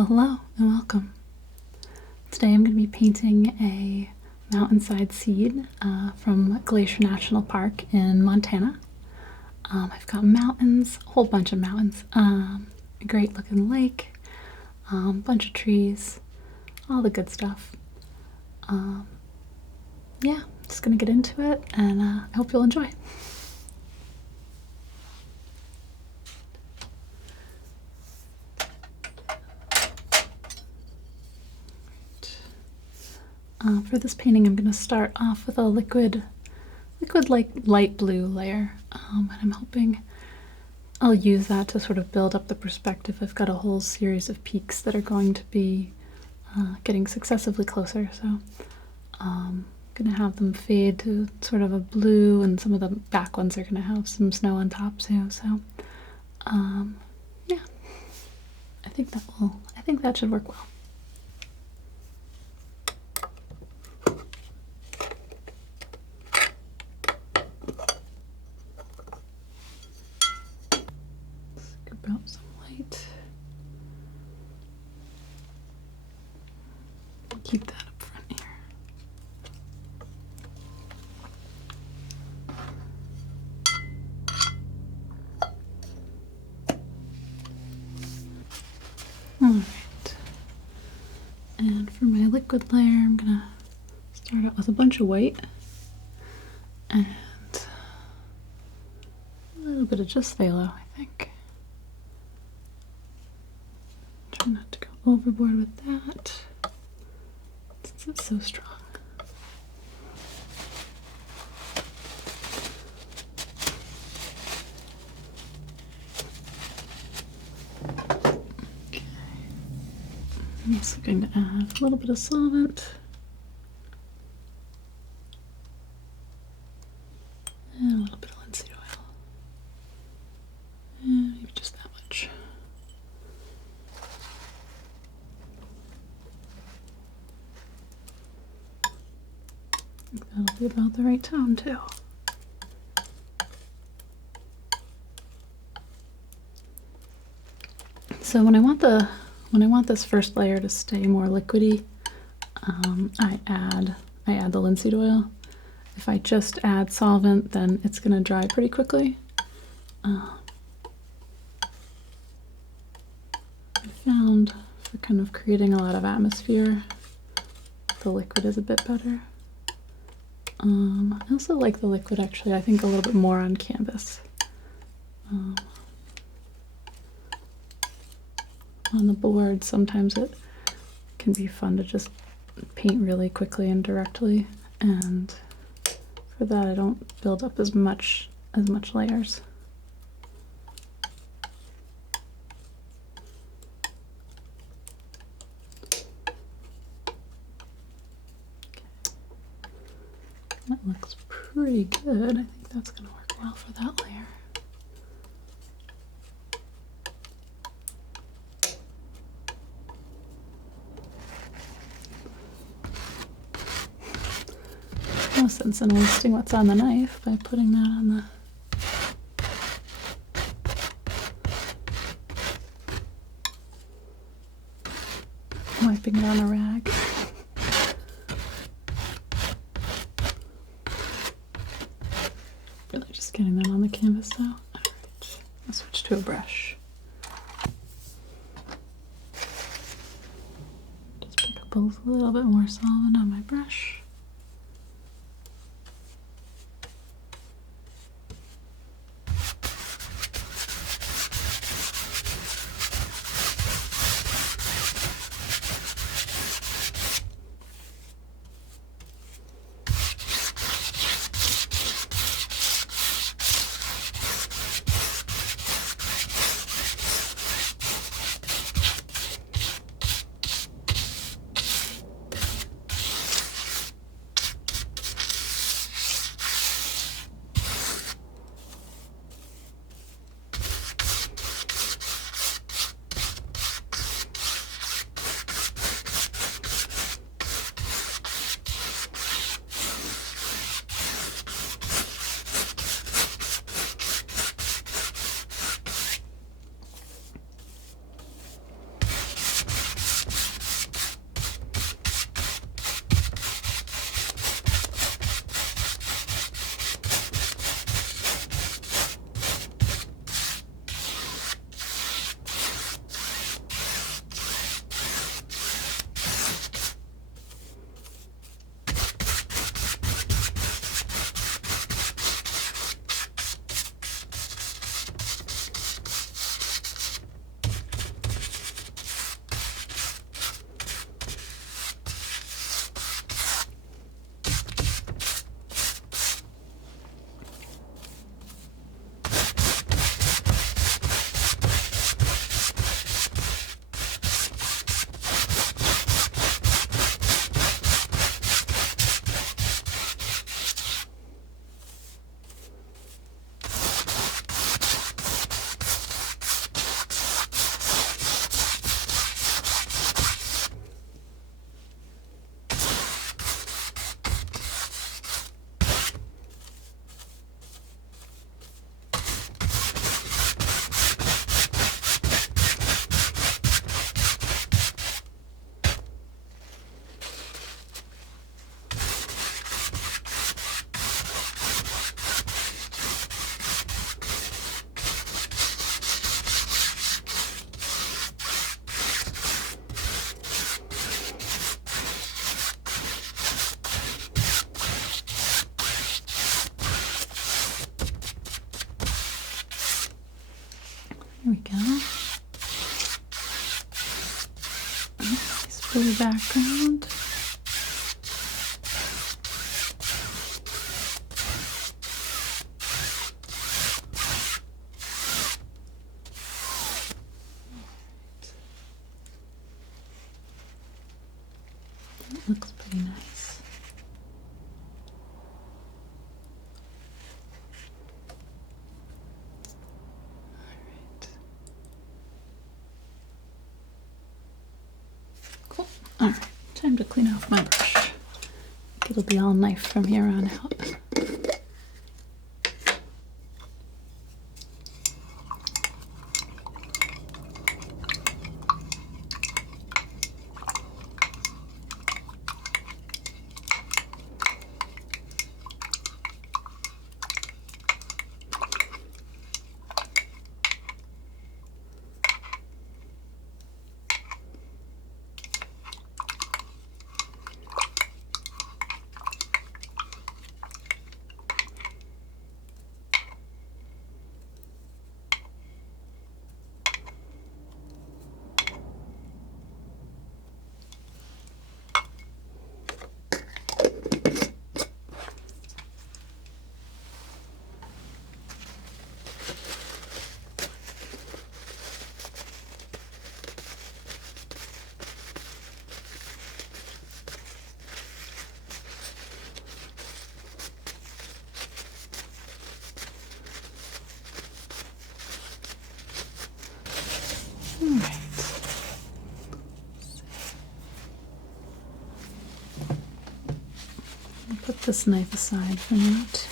Well, hello and welcome. Today I'm going to be painting a mountainside scene from Glacier National Park in Montana. I've got mountains, a whole bunch of mountains, a great looking lake, a bunch of trees, all the good stuff. Yeah, just going to get into it and I hope you'll enjoy. For this painting, I'm going to start off with a liquid like light blue layer, and I'm hoping I'll use that to sort of build up the perspective. I've got a whole series of peaks that are going to be getting successively closer, so I'm going to have them fade to sort of a blue, and some of the back ones are going to have some snow on top too. So, yeah, I think that should work well. Out some light. Keep that up front here. Alright. And for my liquid layer, I'm gonna start out with a bunch of white and a little bit of just phthalo, I think. Try not to go overboard with that, since it's so strong. Okay. I'm also going to add a little bit of solvent. And a little bit of linseed oil. And maybe just that much. I think that'll be about the right tone too. So when I want this first layer to stay more liquidy, I add the linseed oil. If I just add solvent, then it's going to dry pretty quickly. I found for kind of creating a lot of atmosphere, the liquid is a bit better. I also like the liquid, actually, I think a little bit more on canvas. On the board, sometimes it can be fun to just paint really quickly and directly, and for that I don't build up as much layers. That looks pretty good. I think that's going to work well for that layer. No sense in wasting what's on the knife by putting that on the wiping it on a rag. Really just getting that on the canvas now. Alright, I'll switch to a brush. Just pick up a little bit more solvent on my brush. There we go. Nice blue background. That looks pretty nice. Cool. Alright, time to clean off my brush. It'll be all knife from here on out. Alright. I'll put this knife aside for now too.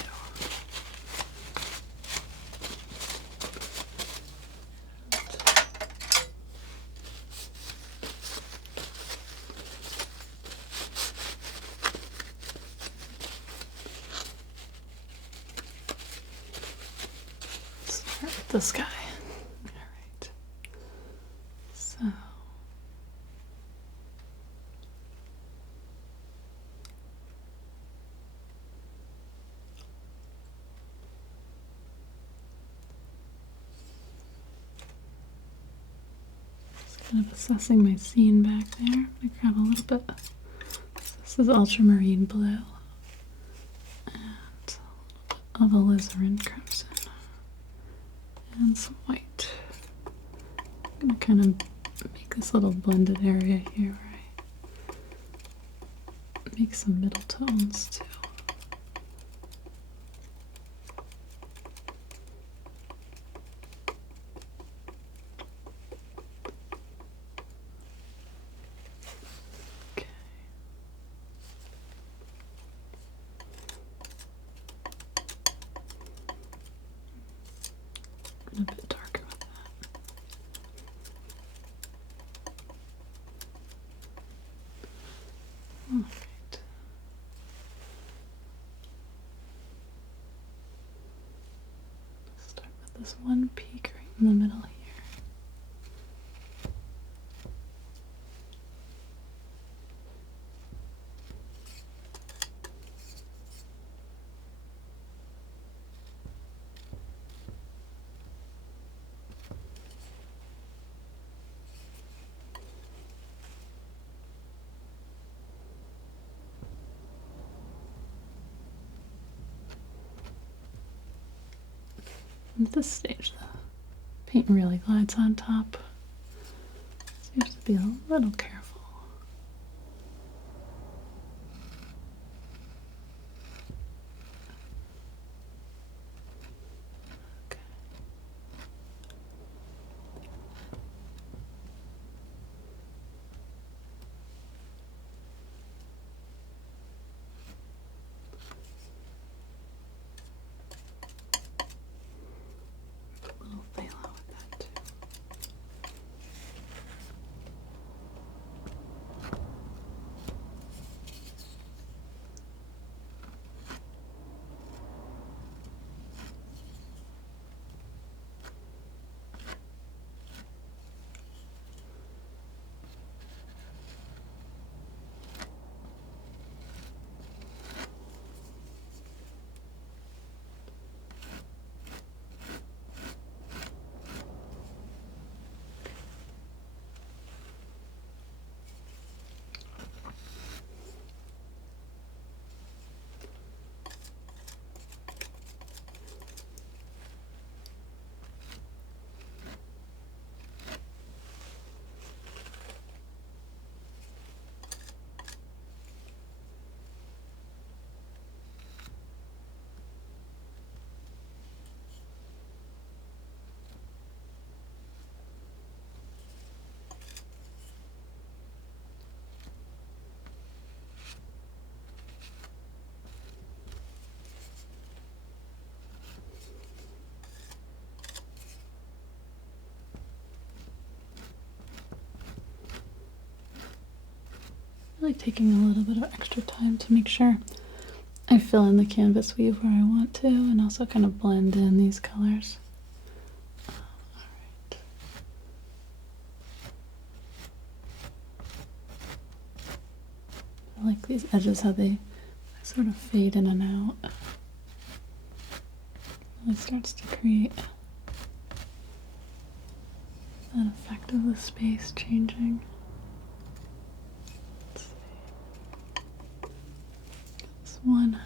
Start with this guy. Alright. So just kind of assessing my scene back there. I'm gonna grab a little bit. This is ultramarine blue and a little bit of alizarin crimson and some white. I'm gonna kind of make this little blended area here where I make some middle tones too. Okay. A bit darker with that. All right. Start with this one peak right in the middle here. At this stage, the paint really glides on top, so you have to be a little careful. Okay. A little phthalo with that too. Really taking a little bit of extra time to make sure I fill in the canvas weave where I want to, and also kind of blend in these colors. Alright. I like these edges, how they sort of fade in and out. Really starts to create that effect of the space changing. Let's see. This one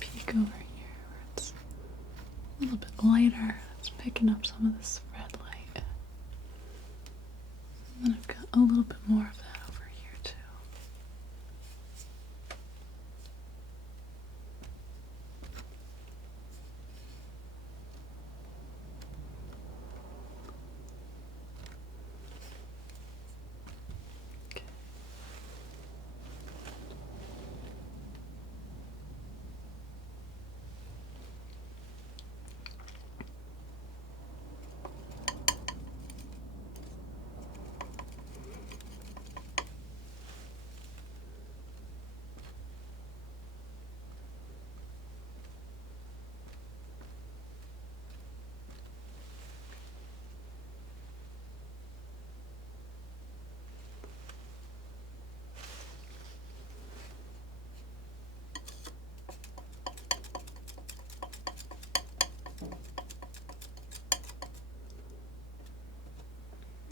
peak over here where it's a little bit lighter. It's picking up some of this red light. And then I've got a little bit more of that over here too. Okay.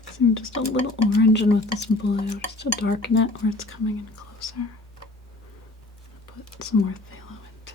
Mixing just a little orange in with this blue just to darken it where it's coming in closer. Put some more phthalo in too.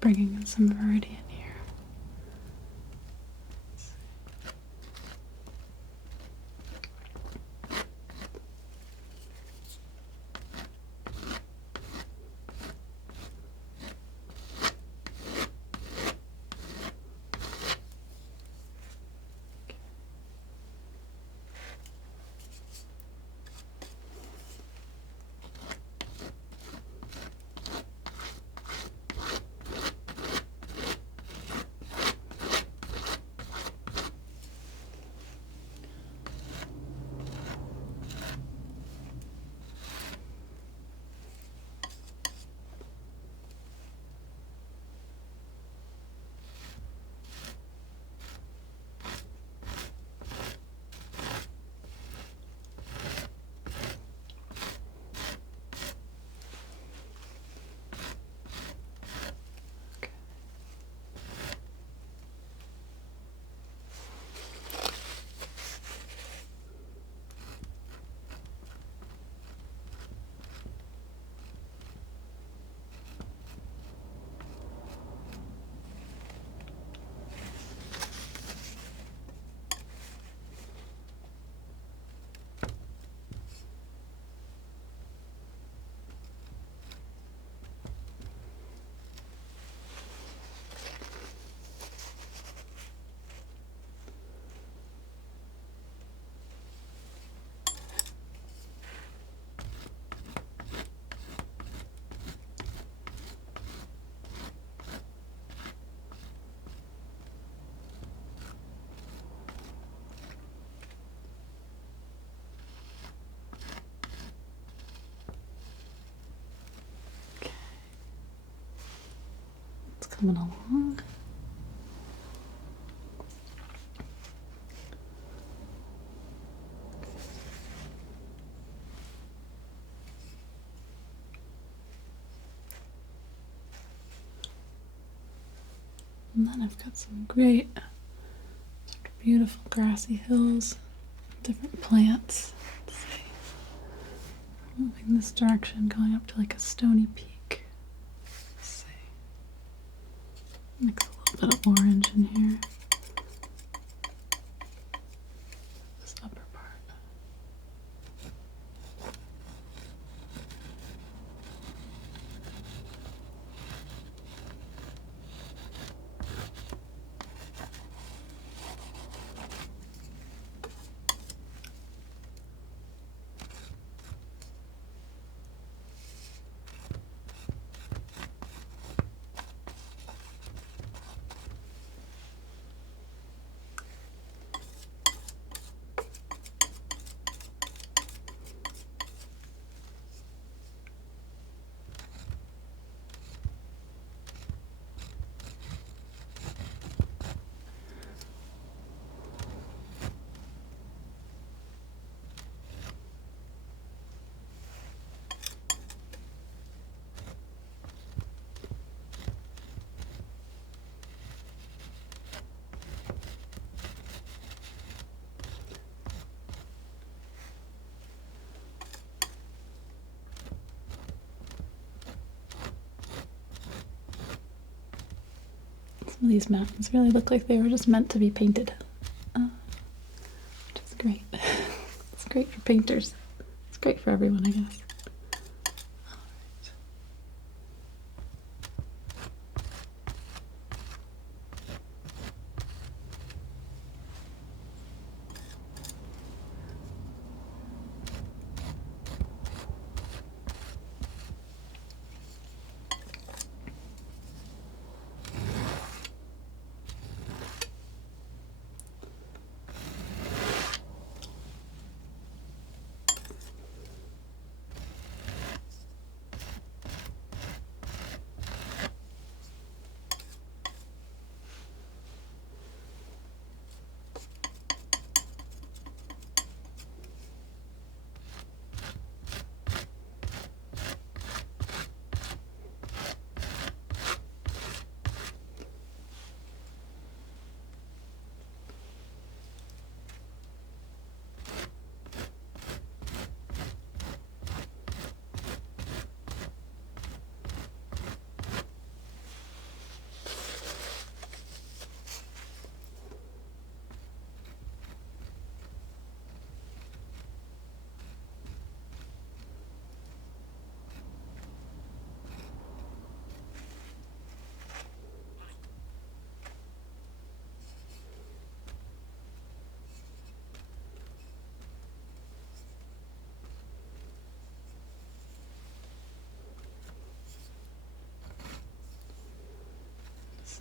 Bringing in some viridian here. Coming along. And then I've got some great, beautiful grassy hills, different plants. Let's see. Moving this direction, going up to like a stony peak. Let's see. Mix a little bit of orange in here. This upper part. Some of these mountains really look like they were just meant to be painted, which is great. It's great for painters. It's great for everyone, I guess.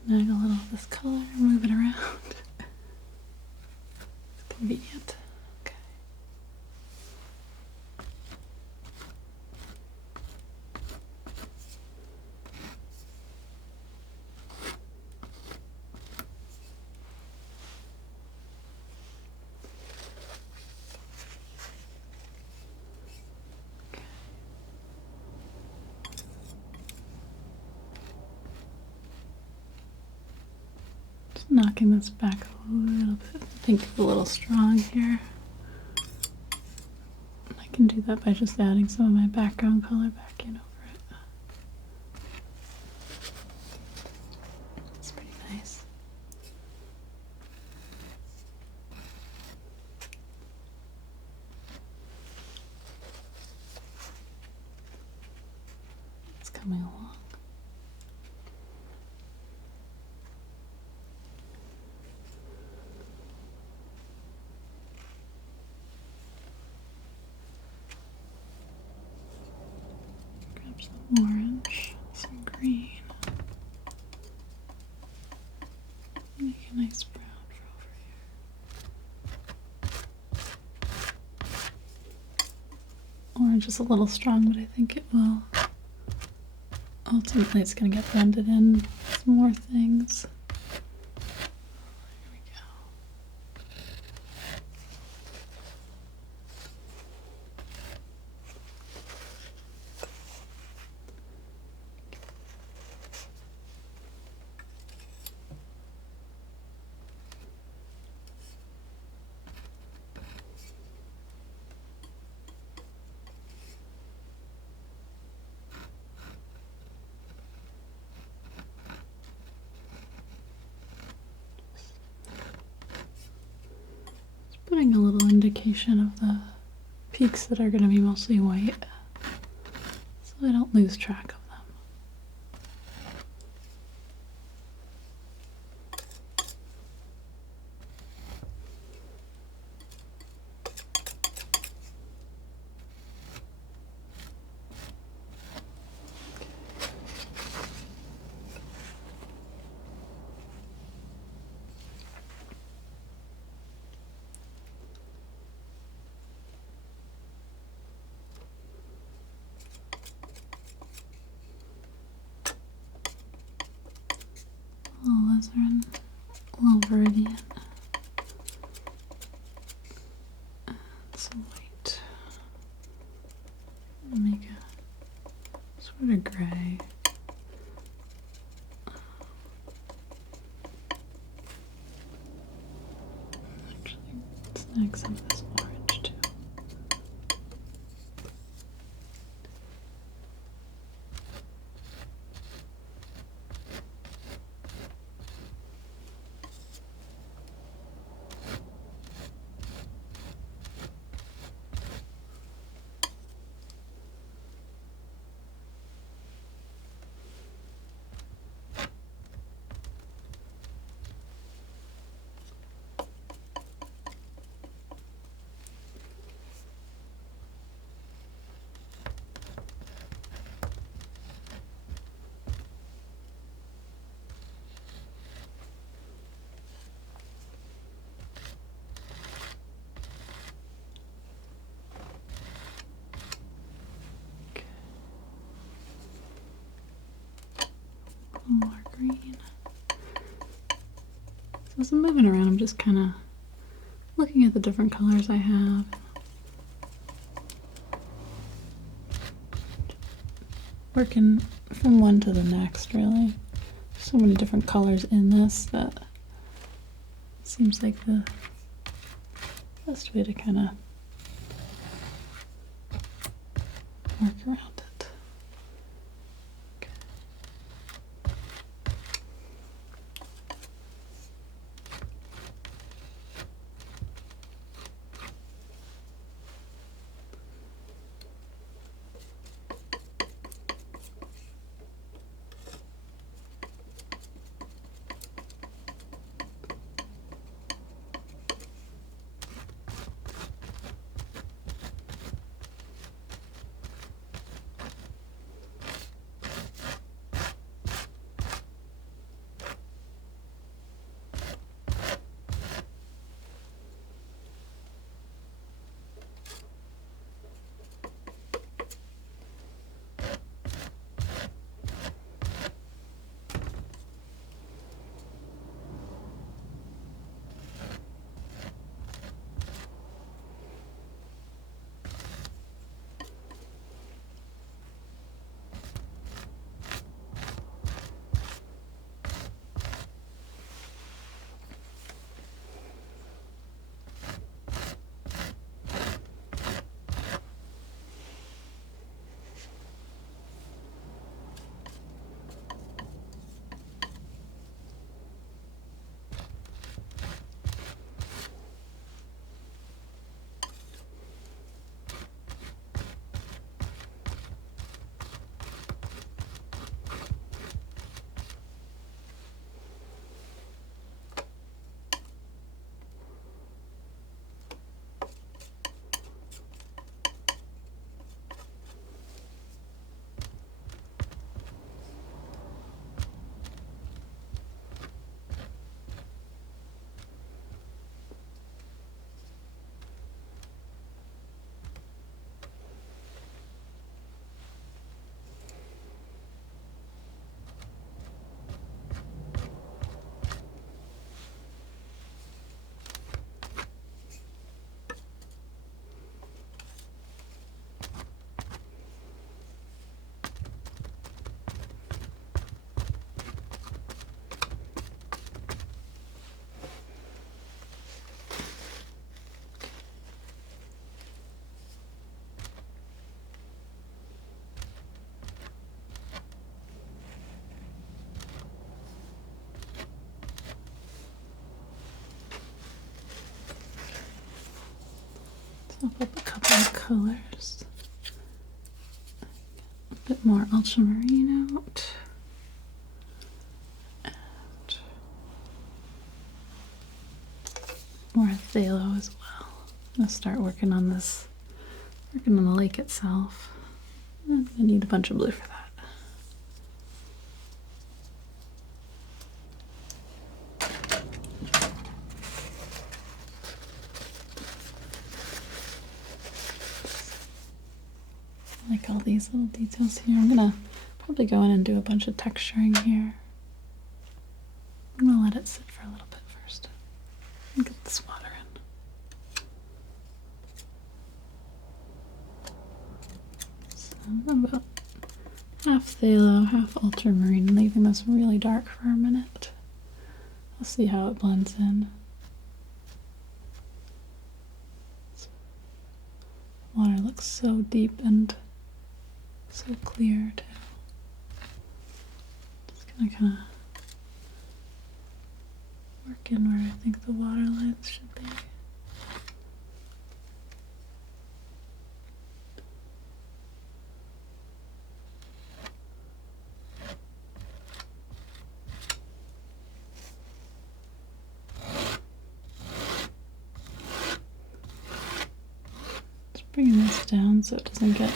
Snag a little of this color, move it around. It's convenient. Okay. Just knocking this back a little bit. I think it's a little strong here. I can do that by just adding some of my background color back in over it. It's pretty nice. It's coming along. Some orange, some green. Make a nice brown for over here. Orange is a little strong, but I think it will. Ultimately, it's going to get blended in with some more things. Here we go. Putting a little indication of the peaks that are going to be mostly white, so I don't lose track of them. A little alizarin, a little viridian, and some white. Make a sort of gray. Actually, snag some of this orange too. green. So as I'm moving around, I'm just kind of looking at the different colors I have. Working from one to the next, really. So many different colors in this that seems like the best way to kind of work around it. Okay. I'll put a couple of colors. A bit more ultramarine out. And more phthalo as well. I'm going to start working on this, working on the lake itself. I'm going to need a bunch of blue for that. Like all these little details here. I'm gonna probably go in and do a bunch of texturing here. I'm gonna let it sit for a little bit first and get this water in. So about half phthalo, half ultramarine, leaving this really dark for a minute. I'll see how it blends in. Water looks so deep and so clear too. Just gonna kind of work in where I think the water lines should be. Just bringing this down so it doesn't get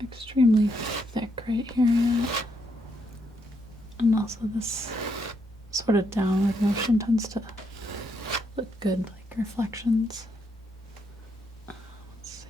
extremely thick right here yet. And also this sort of downward motion tends to look good, like reflections. Let's see.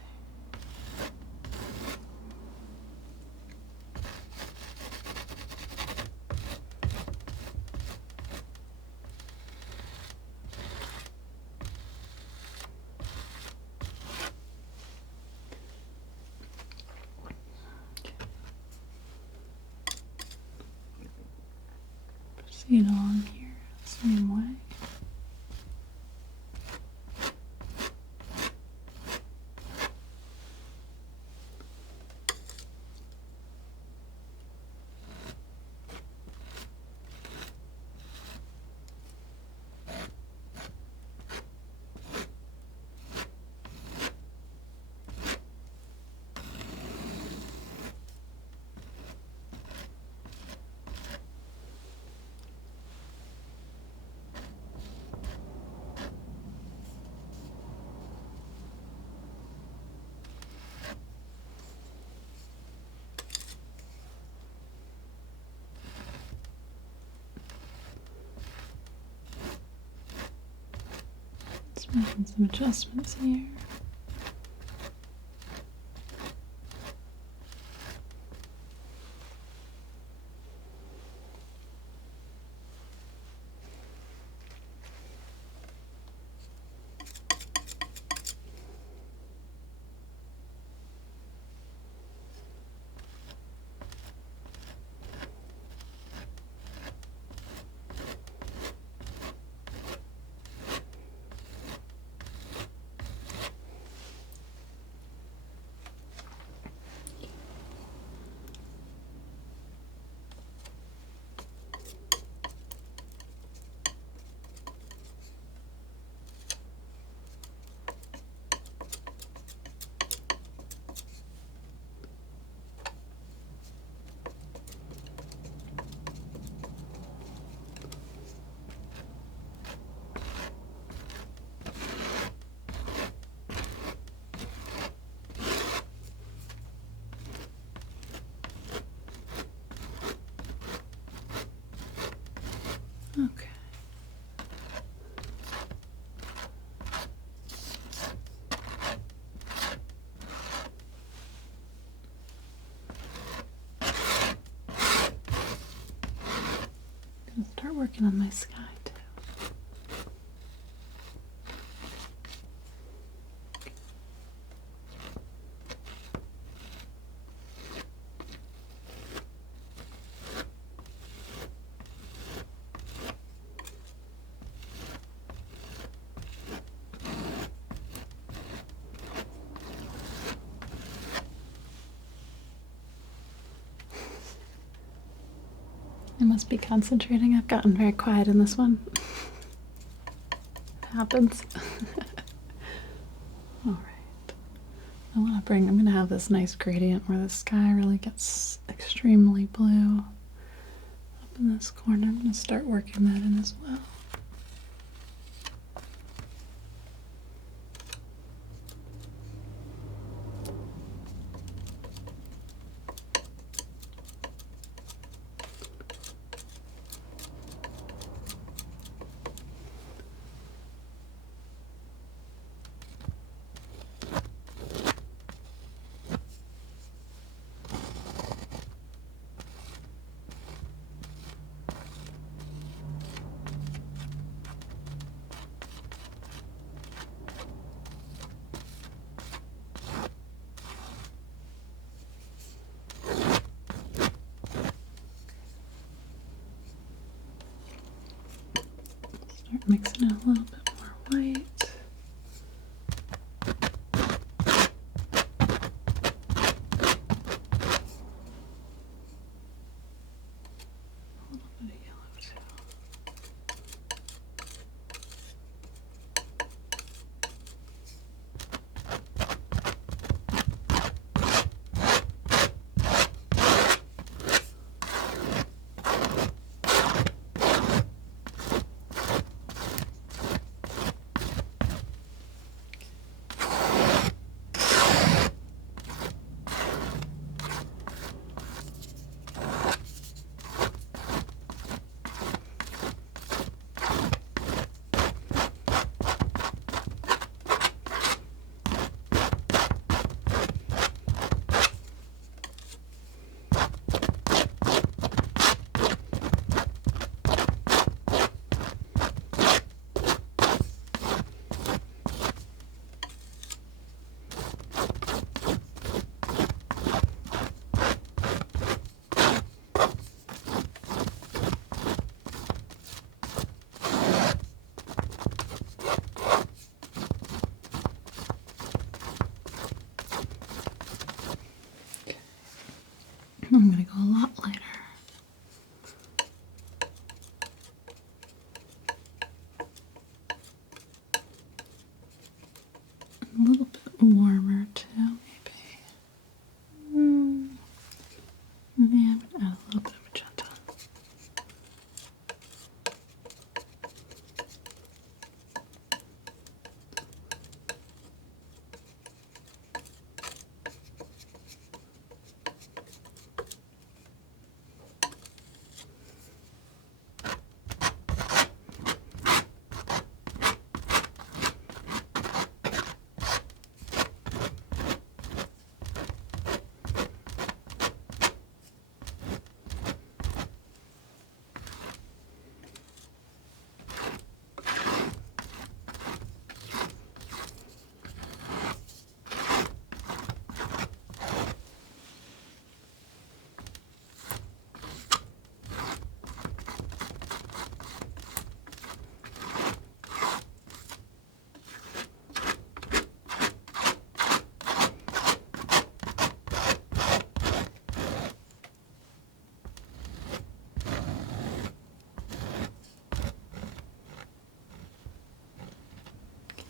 proceed along here the same way. Just making some adjustments here. Okay. Gonna start working on my sky too. I must be concentrating. I've gotten very quiet in this one. It happens. Alright. I'm gonna have this nice gradient where the sky really gets extremely blue. Up in this corner, I'm gonna start working that in as well. Start mixing in a little bit more white. A little bit of yellow too. A little bit warmer too, maybe. Yeah, I'm gonna add a little bit of magenta.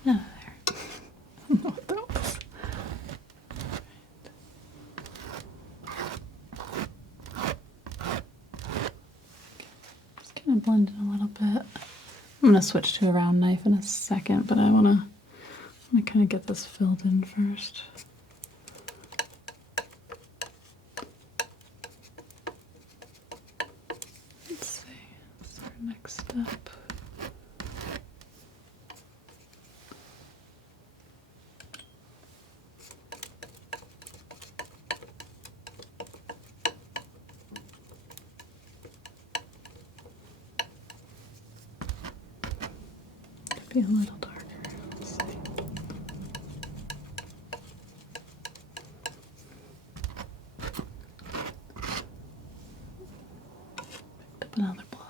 Get out of there. I don't know what that was. Just kind of blend it a little bit. I'm gonna switch to a round knife in a second, but I wanna kind of get this filled in first. Let's see. What's our next step? Could be a little darker. Let's see. Picked up another blob.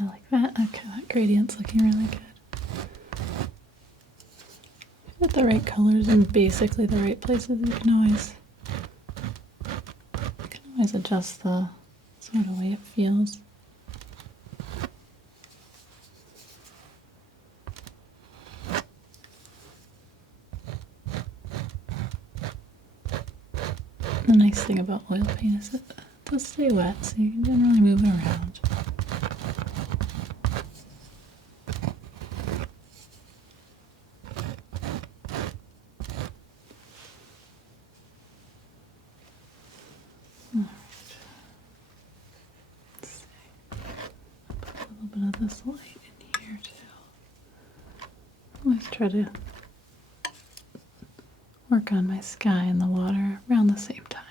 I like that. Okay, that gradient's looking really good. With the right colors in basically the right places, you can always adjust the sort of way it feels. The nice thing about oil paint is it does stay wet, so you can generally move it around. Alright. Let's see. Put a little bit of this light in here too. Always try to work on my sky and the water around the same time.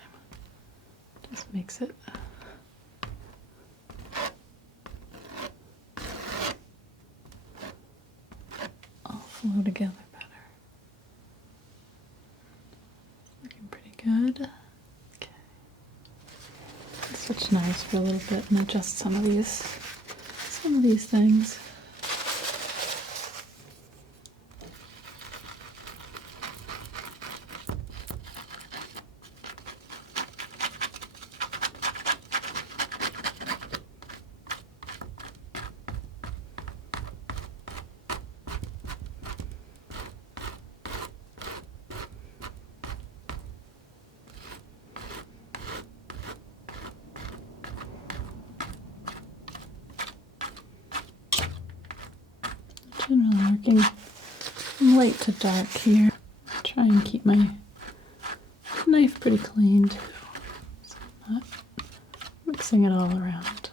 Just makes it all flow together better. Looking pretty good. Okay. Switch knives for a little bit and adjust some of these things. Generally working from light to dark here. Try and keep my knife pretty clean too, so I'm not mixing it all around.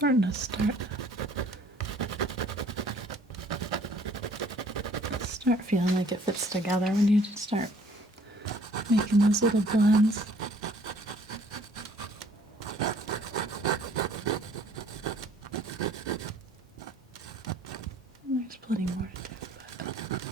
starting to start feeling like it fits together when you start making those little blends. There's plenty more to do, but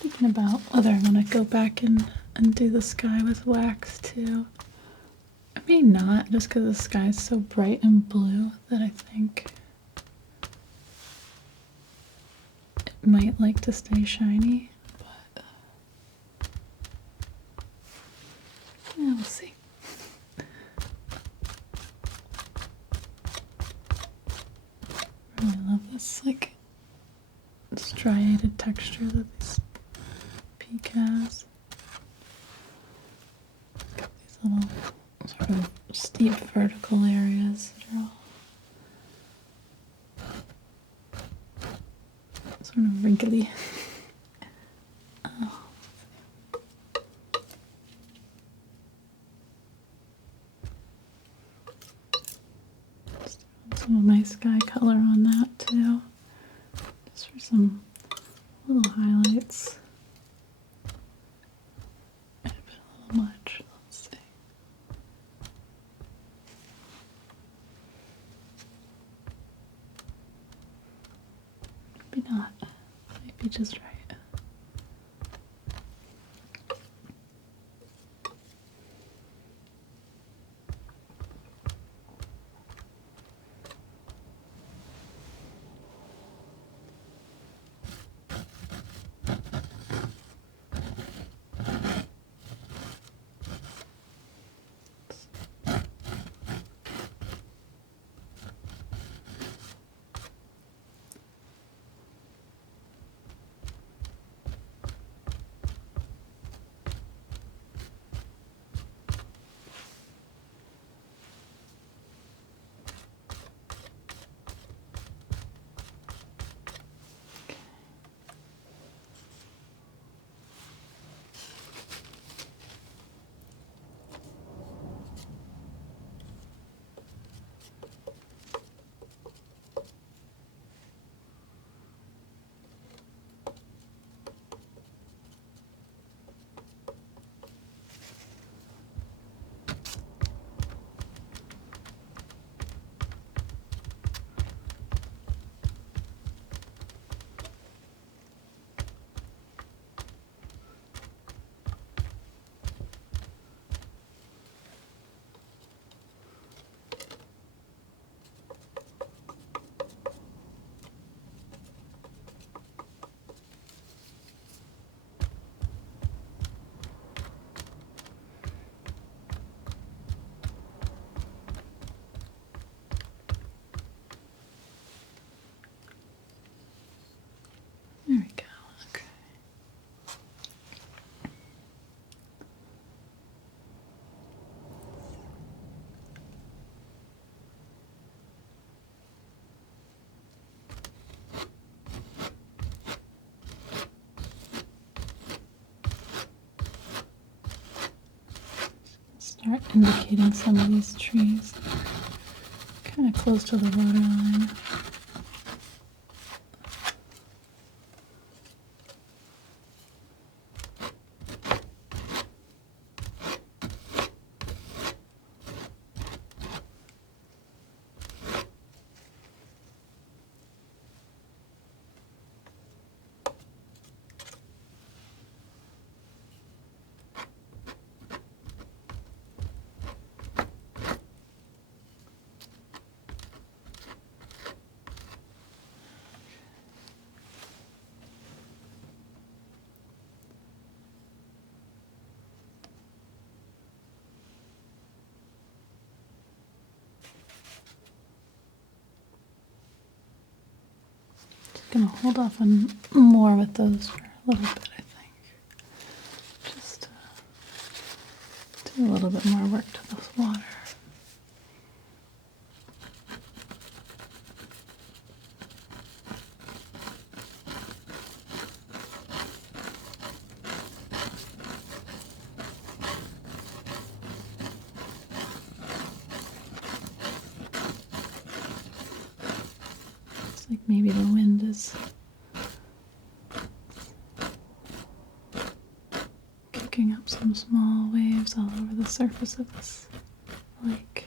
thinking about whether I want to go back and do the sky with wax too. I may not, just because the sky is so bright and blue that I think it might like to stay shiny, but yeah, we'll see. Really love this like striated texture that this peak has. Got these little sort of steep vertical areas that are all sort of wrinkly. Oh. Some nice sky color on that too, just for some little highlights. Might have been a little much. Let's see. Maybe not. Maybe just right. There we go. Okay. Start indicating some of these trees kind of close to the water line. gonna hold off on more with those for a little bit, I think. Just do a little bit more work to this water. Looks like maybe the wind is kicking up some small waves all over the surface of this lake.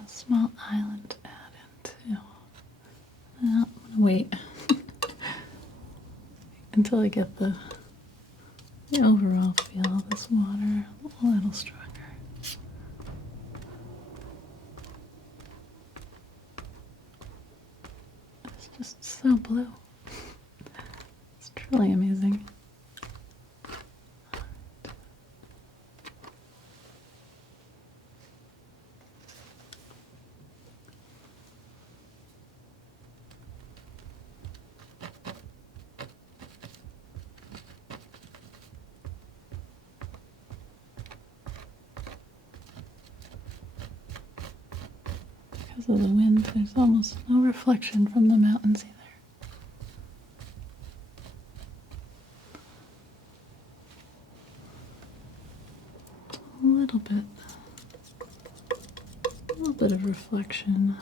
A small island to add in too. I'm gonna wait until I get the overall feel of this water a little stronger. It's just so blue. It's truly amazing. Because of the wind, there's almost no reflection from the mountains either. A little bit of reflection.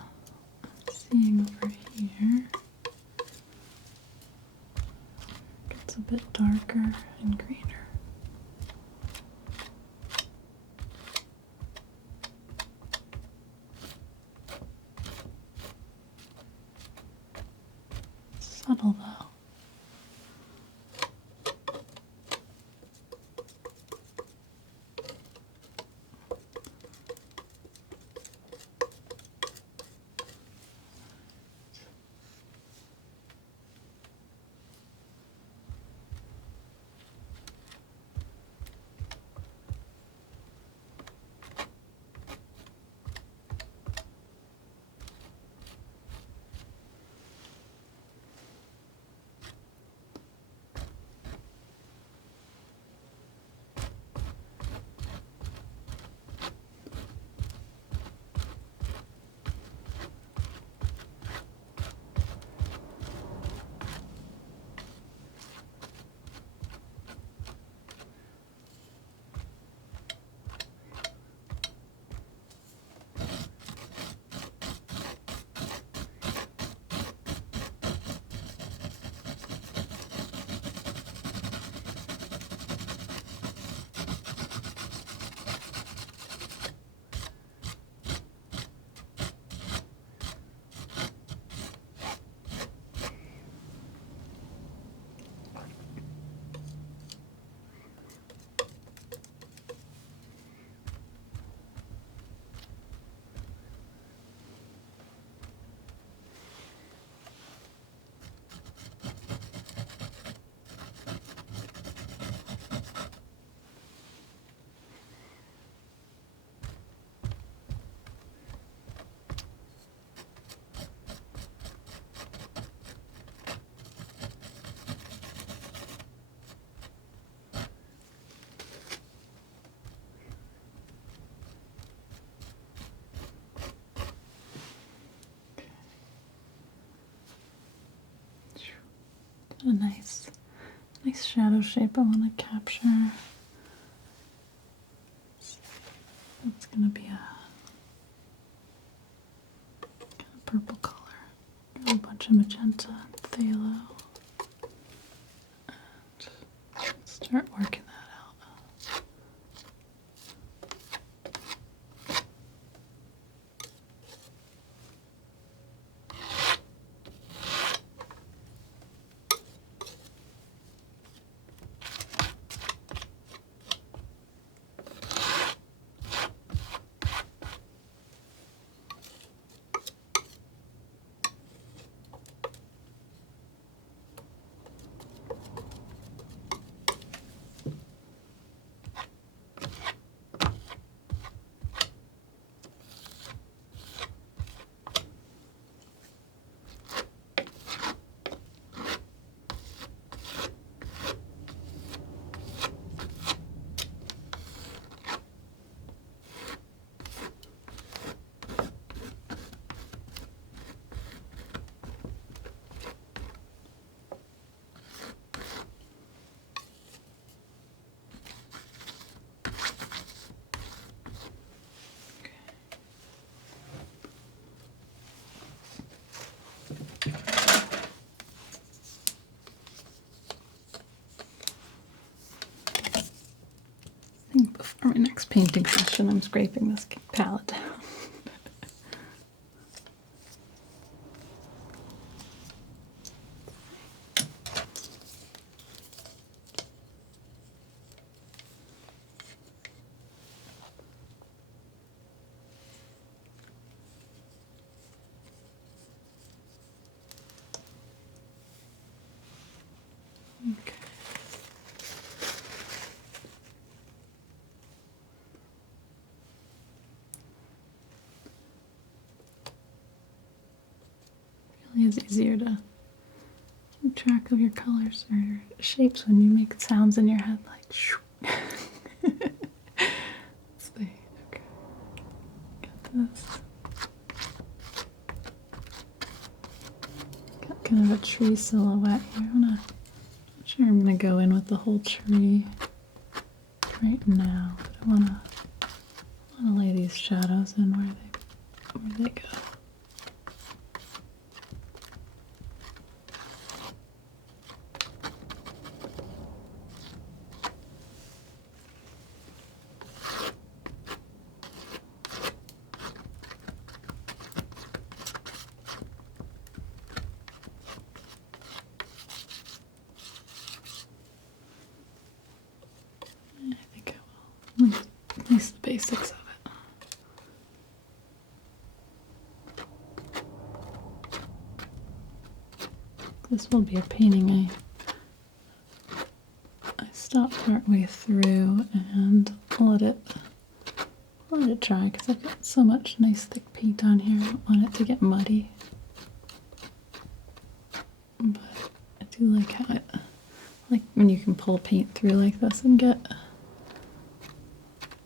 I'm seeing over here. Gets a bit darker and greener. Subtle though. a nice shadow shape I want to capture. It's going to be a kind of purple color. A bunch of magenta and phthalo. And start working that out. I think before my next painting session, I'm scraping this palette down. Okay. Really is easier to keep track of your colors or your shapes when you make sounds in your head like shoo. Let's see. Okay. Got this. Got kind of a tree silhouette here. I'm not sure I'm gonna go in with the whole tree right now, but I wanna lay these shadows in where they go. I think I will. At least the basics of it. This will be a painting I stopped partway through and let it dry because I've got so much nice thick paint on here. I don't want it to get muddy. But I do like how it, like when you can pull paint through like this and get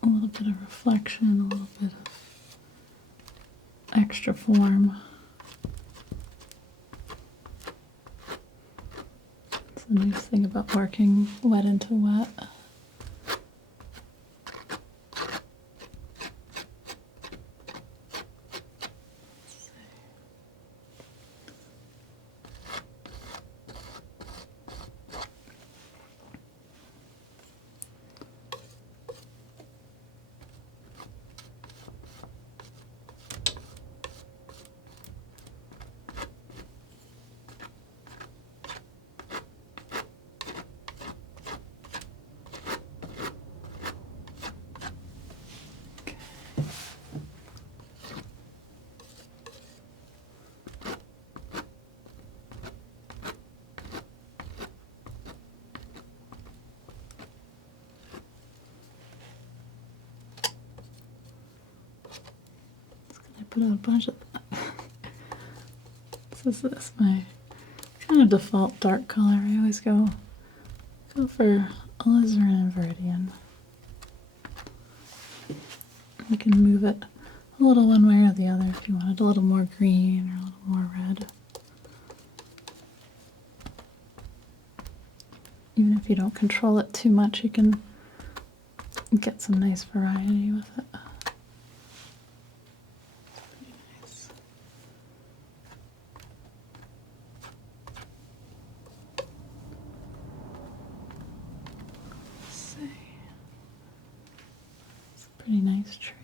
a little bit of reflection, a little bit of extra form. It's a nice thing about working wet into wet. Put out a bunch of this is my kind of default dark color. I always go for alizarin and viridian. You can move it a little one way or the other if you wanted a little more green or a little more red. And if you don't control it too much, you can get some nice variety with it. Pretty nice. Let's see. It's a pretty nice tree.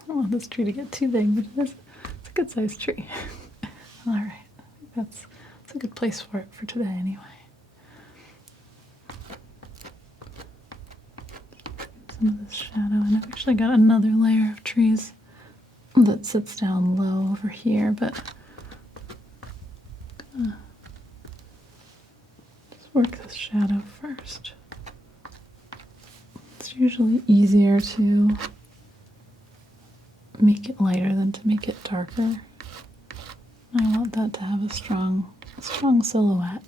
I don't want this tree to get too big, but it's a good sized tree. All right, that's a good place for it for today anyway. Some of this shadow, and I've actually got another layer of trees that sits down low over here, but just work this shadow first. It's usually easier to make it lighter than to make it darker. I want that to have a strong silhouette.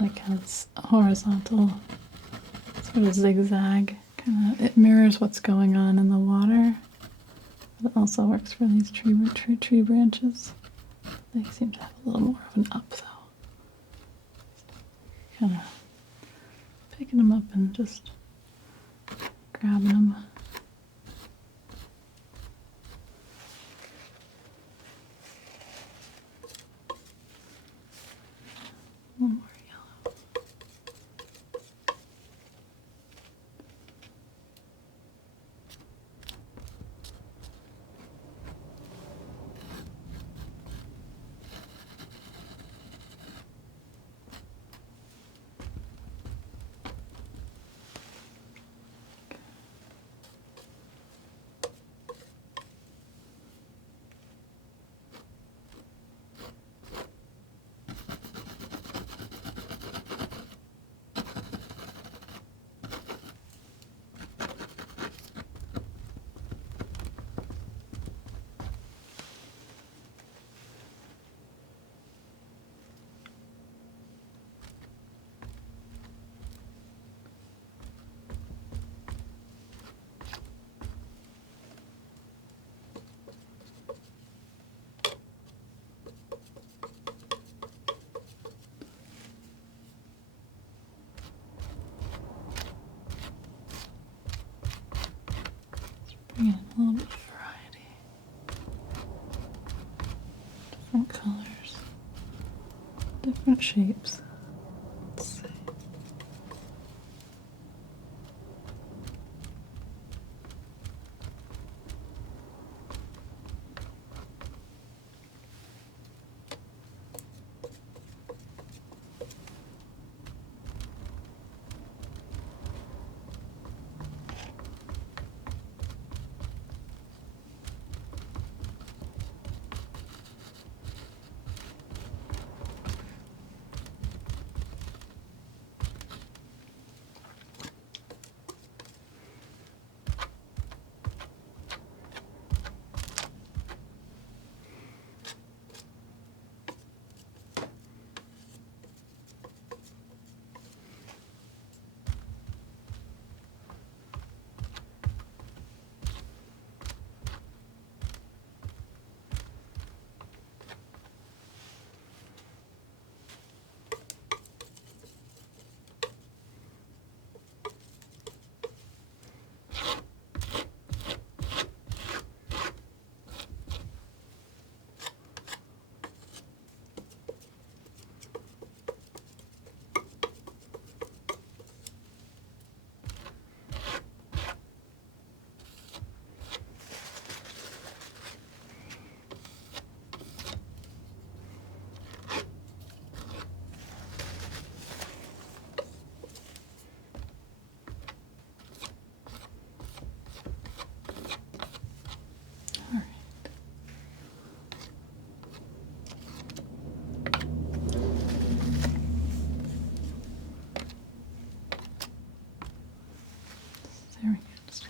Like how it's horizontal, sort of zigzag, kind of. It mirrors what's going on in the water. But it also works for these tree branches. They seem to have a little more of an up though. Kind of picking them up and just grabbing them. One more yellow. Bring in a little bit of variety. Different colors. Different shapes. Let's see.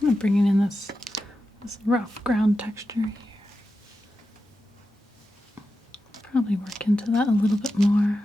kind of bringing in this rough ground texture here. Probably work into that a little bit more.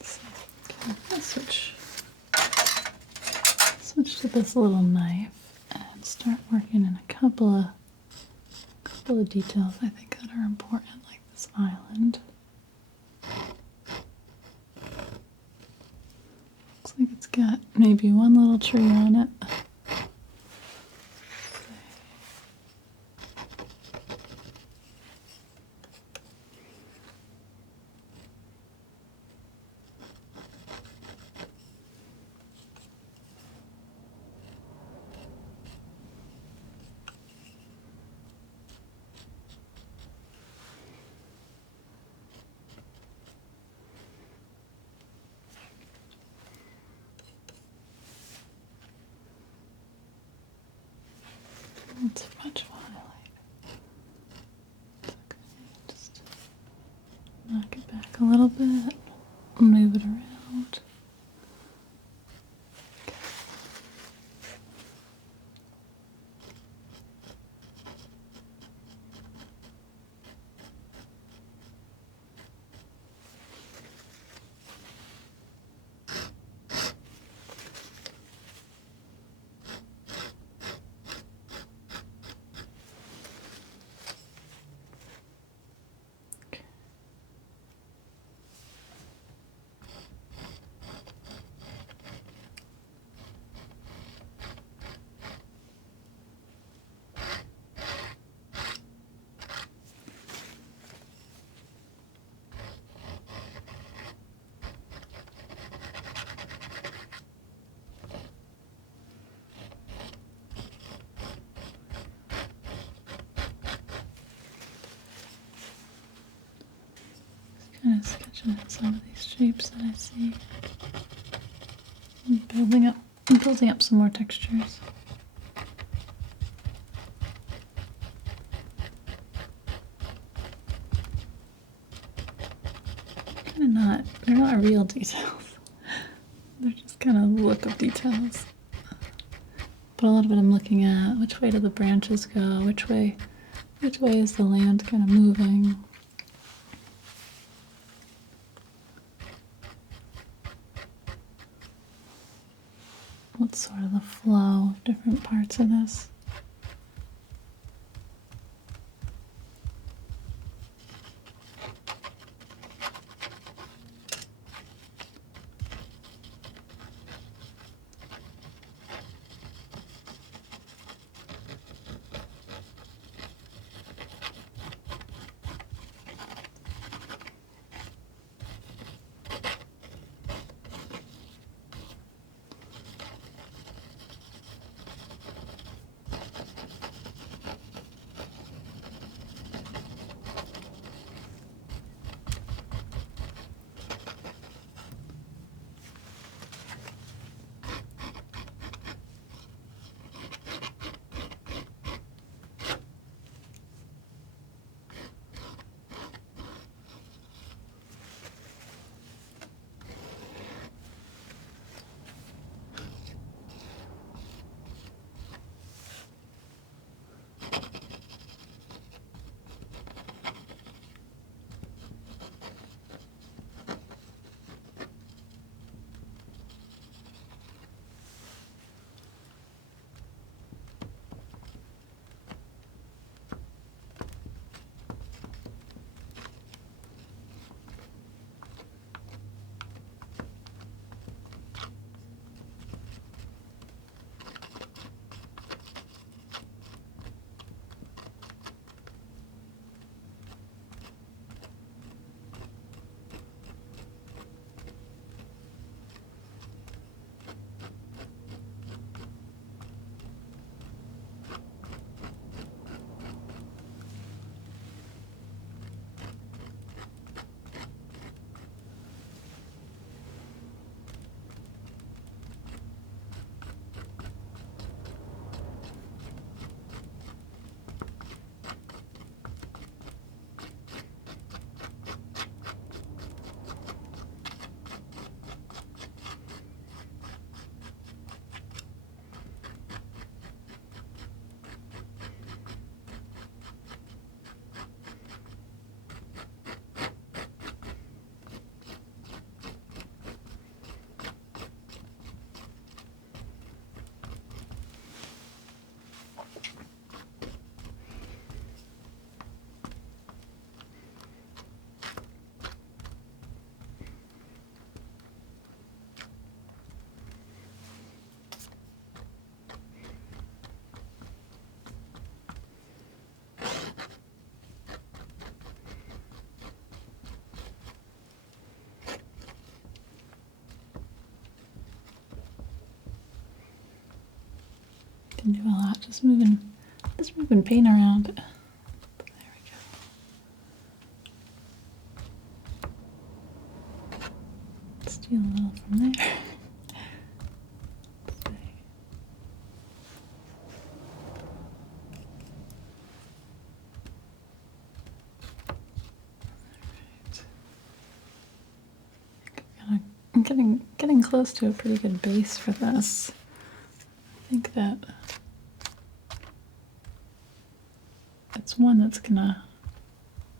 So, switch to this little knife and start working in a couple of details I think that are important, like this island. Looks like it's got maybe one little tree on it. Not too much highlight. It's okay. Just knock it back a little bit, move it around. Kind of sketching out some of these shapes that I see. And building up some more textures. They're not real details. They're just kind of look of details. But a lot of it I'm looking at, which way do the branches go, which way is the land kind of moving. What's sort of the flow of different parts of this? can do a lot. Just moving paint around. There we go. Steal a little from there. I'm getting close to a pretty good base for this. I think that it's one that's gonna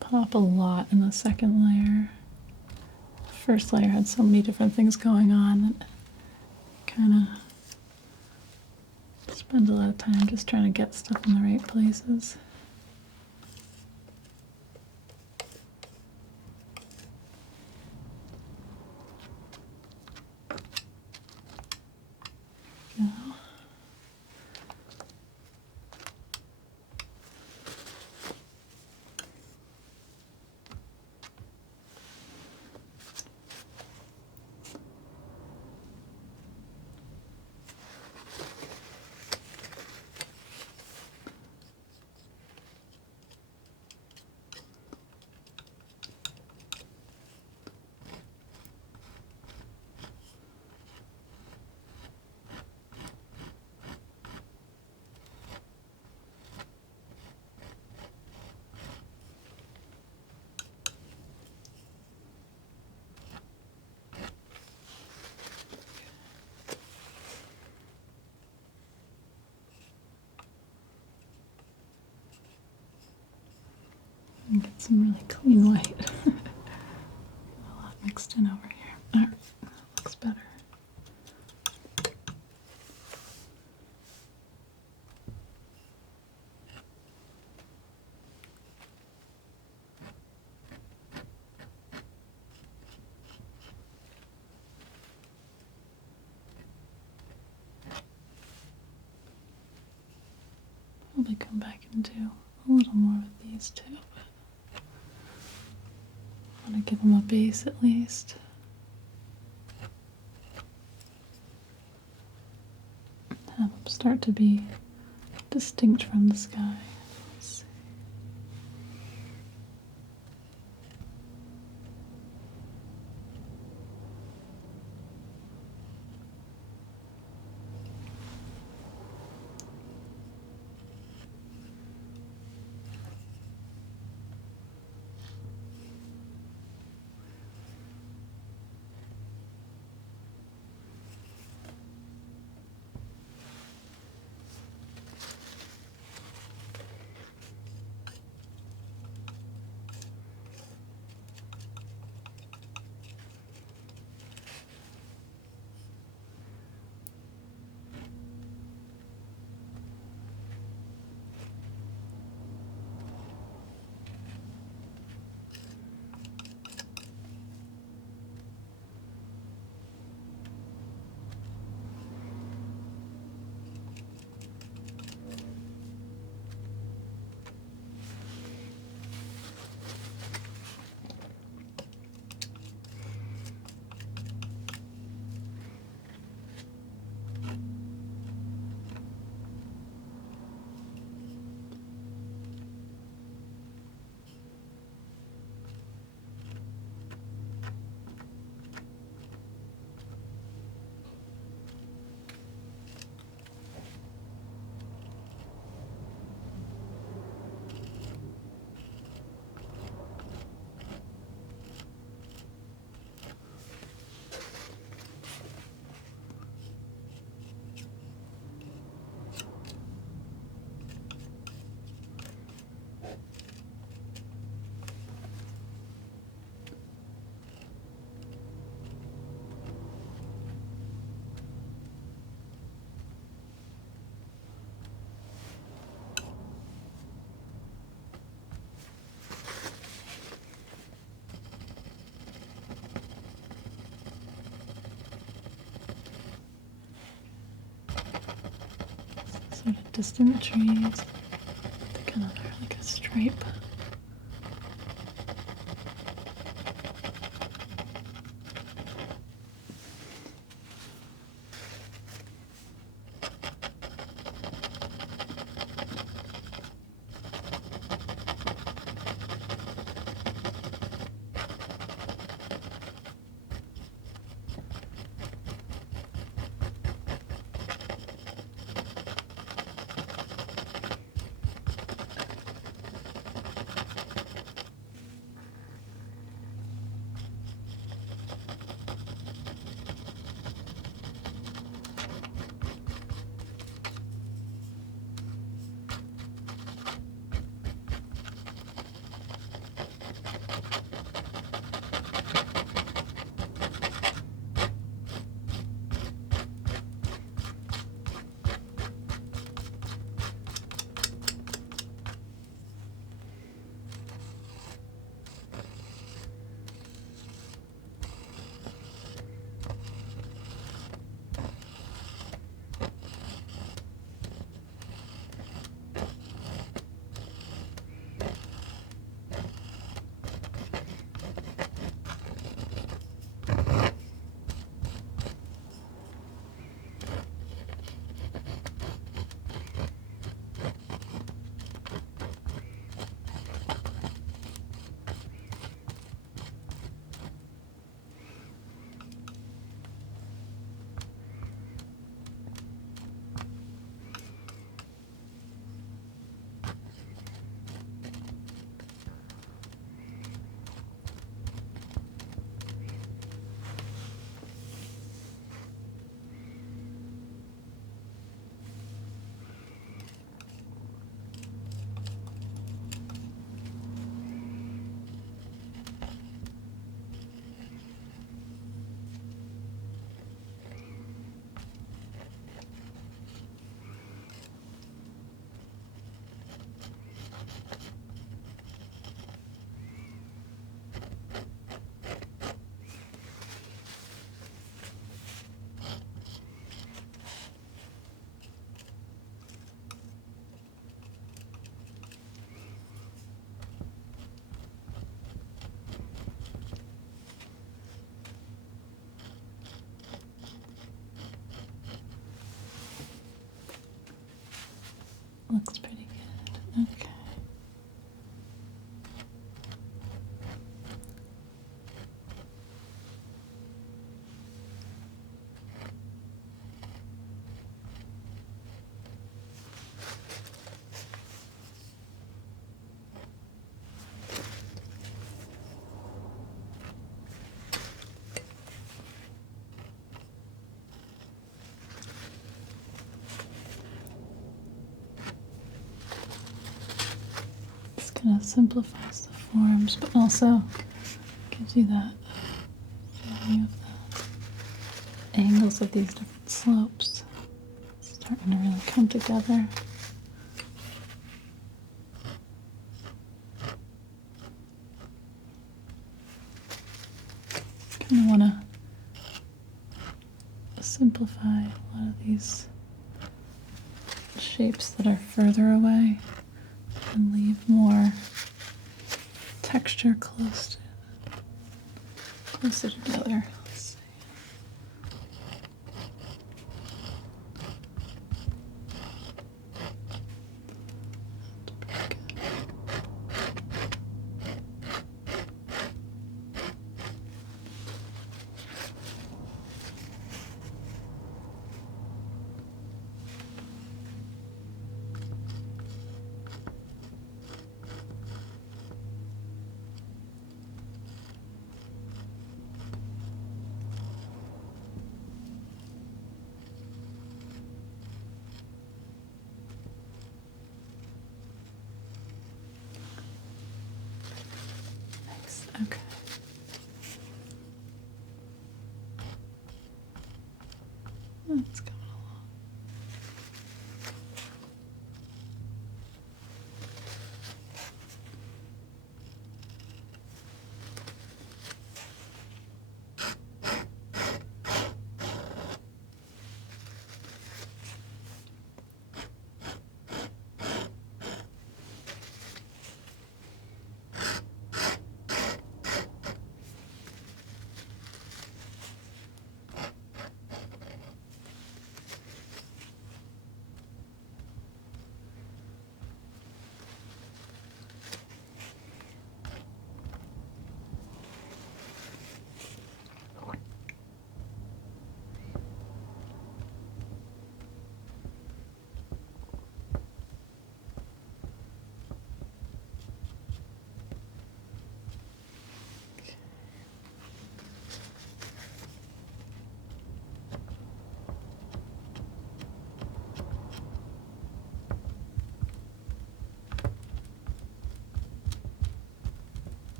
pop a lot in the second layer. The first layer had so many different things going on that kind of spend a lot of time just trying to get stuff in the right places. And get some really clean white. A lot mixed in over here. Alright, that looks better. Probably come back and do a little more with these two. I want to give them a base at least. Have them start to be distinct from the sky. Let's see. Sort of distant trees. They kind of are like a stripe. looks pretty good. Okay. This kind of simplifies the forms, but also gives you that feeling of the angles of these different slopes starting to really come together. Kind of want to simplify a lot of these shapes that are further away and leave more texture closer together. Let's see. That's pretty good. Nice. Okay. It's coming along.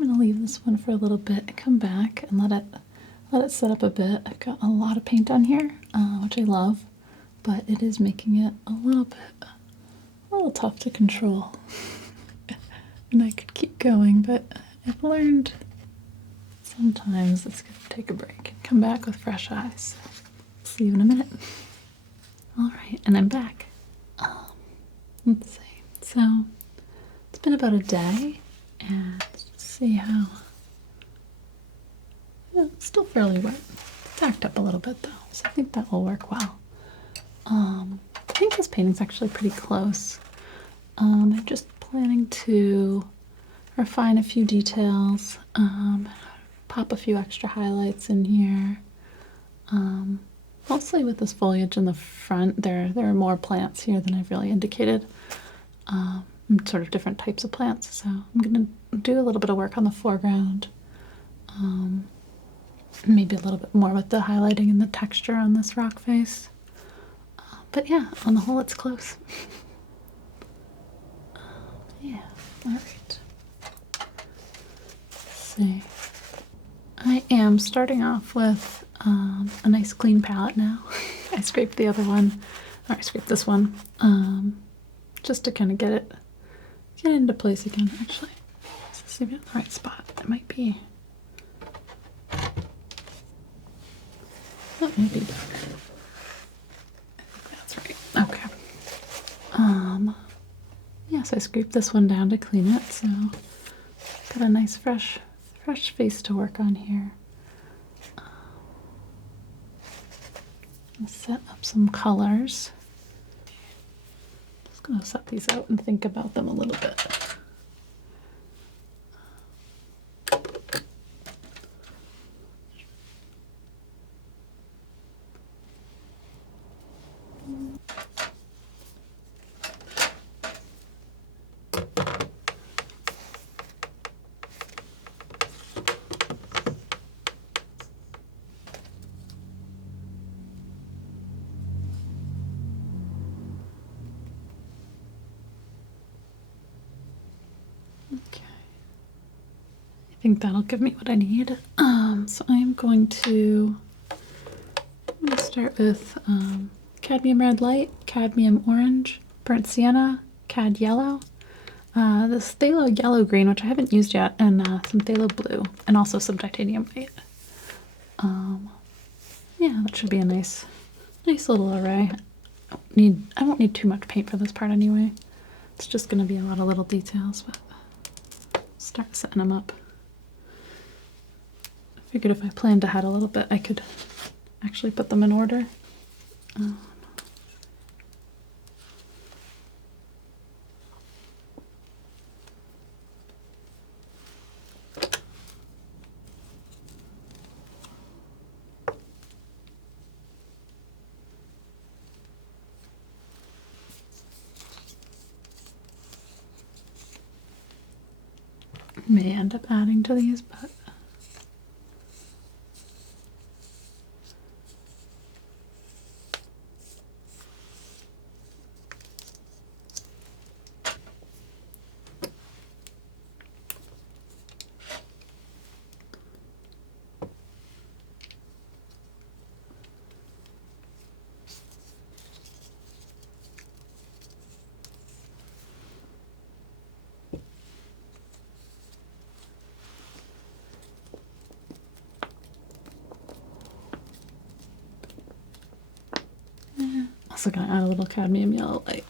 I'm going to leave this one for a little bit and come back and let it set up a bit. I've got a lot of paint on here, which I love, but it is making it a little tough to control. And I could keep going, but I've learned sometimes it's good to take a break and come back with fresh eyes. See you in a minute. All right, and I'm back. Let's see. So it's been about a day, and let's see how. Yeah, it's still fairly wet. It's tacked up a little bit though, so I think that will work well. I think this painting's actually pretty close. I'm just planning to refine a few details, pop a few extra highlights in here. Mostly with this foliage in the front, there are more plants here than I've really indicated. Sort of different types of plants, so I'm going to do a little bit of work on the foreground. maybe a little bit more with the highlighting and the texture on this rock face. But yeah, on the whole, it's close. Yeah, alright. Let's see. I am starting off with a nice clean palette now. I scraped the other one, or I scraped this one, just to kind of get it into place again. Actually, is this even the right spot? It might be. That might be better. I think that's right. Okay. Yes, I scraped this one down to clean it, so got a nice fresh face to work on here. Set up some colors. Just gonna set these out and think about them a little bit. Okay. I think that'll give me what I need. So I am going to start with cadmium red light, cadmium orange, burnt sienna, cad yellow, this phthalo yellow green, which I haven't used yet, and some phthalo blue, and also some titanium white. Yeah, that should be a nice little array. I won't need too much paint for this part anyway. It's just going to be a lot of little details, but start setting them up. I figured if I planned ahead a little bit, I could actually put them in order. May end up adding to these, but also gonna add a little cadmium yellow light,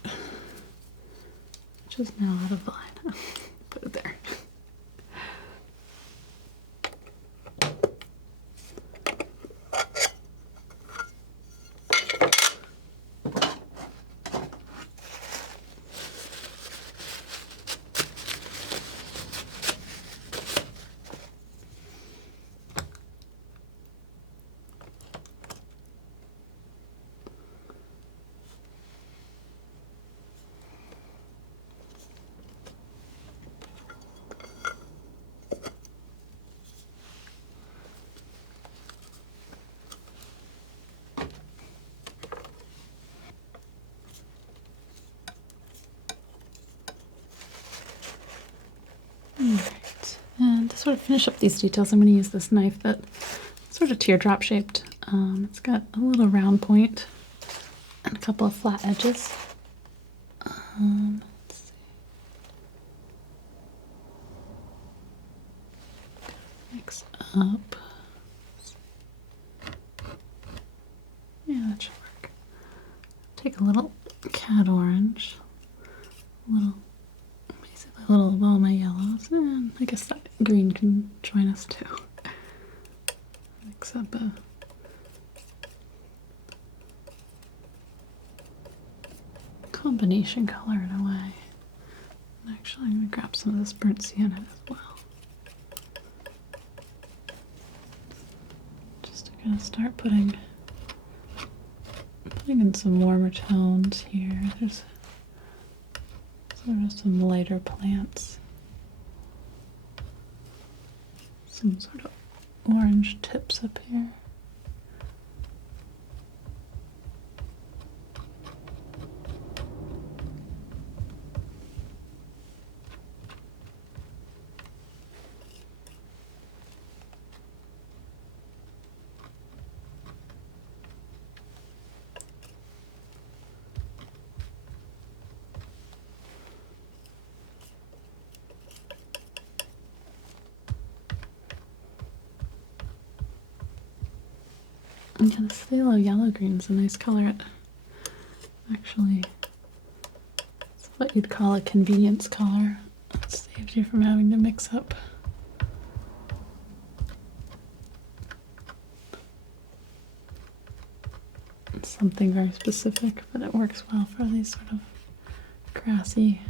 which is now out of line. Put it there. Alright, and to sort of finish up these details, I'm going to use this knife that's sort of teardrop shaped. It's got a little round point and a couple of flat edges. Let's see. Mix up. Yeah, that should work. Take a little cad orange, basically a little of all my yellows, and I guess that green can join us too. Mix up a combination color in a way. And actually, I'm going to grab some of this burnt sienna as well. Just to kind of start putting in some warmer tones here. There's sort of some lighter plants. Some sort of orange tips up here. Yeah, this phthalo yellow green is a nice color. Actually, it's what you'd call a convenience color. It saves you from having to mix up something very specific, but it works well for these sort of grassy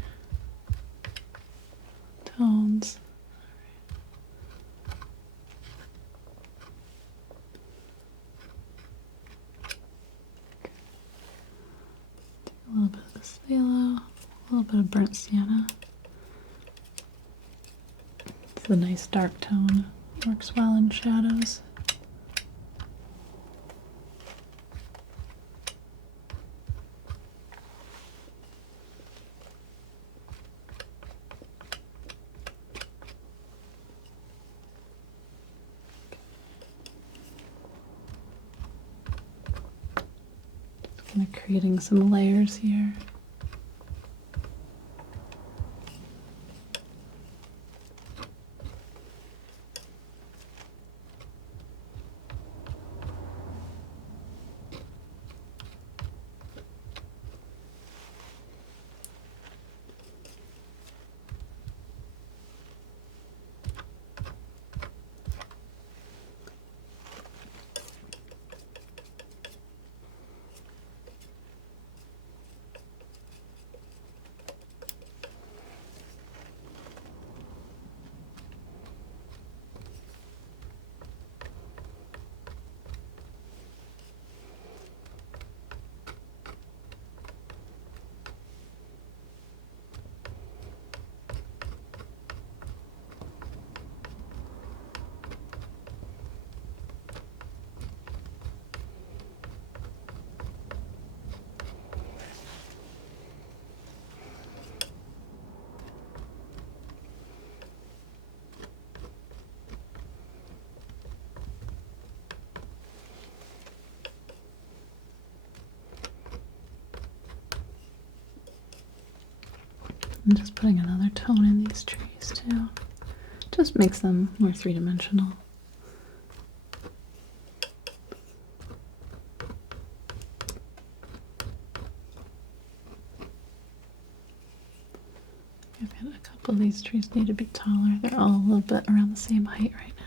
tones. A little bit of this phthalo, a little bit of burnt sienna. It's a nice dark tone, works well in shadows. Kind of creating some layers here. I'm just putting another tone in these trees too. Just makes them more three-dimensional. I've got a couple of these trees need to be taller. They're all a little bit around the same height right now.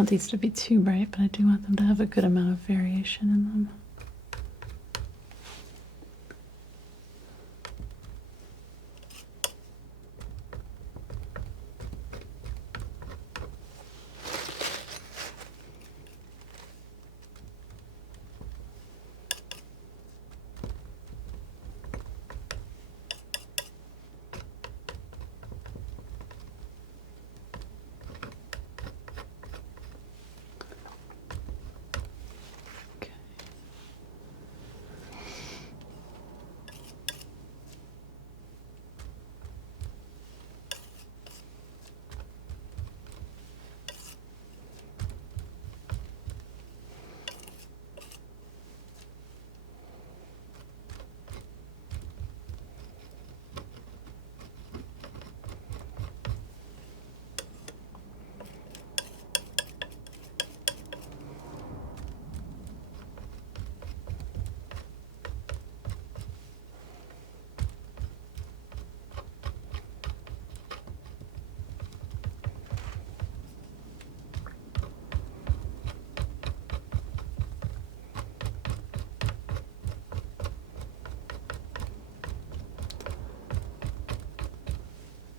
want these to be too bright, but I do want them to have a good amount of variation in them.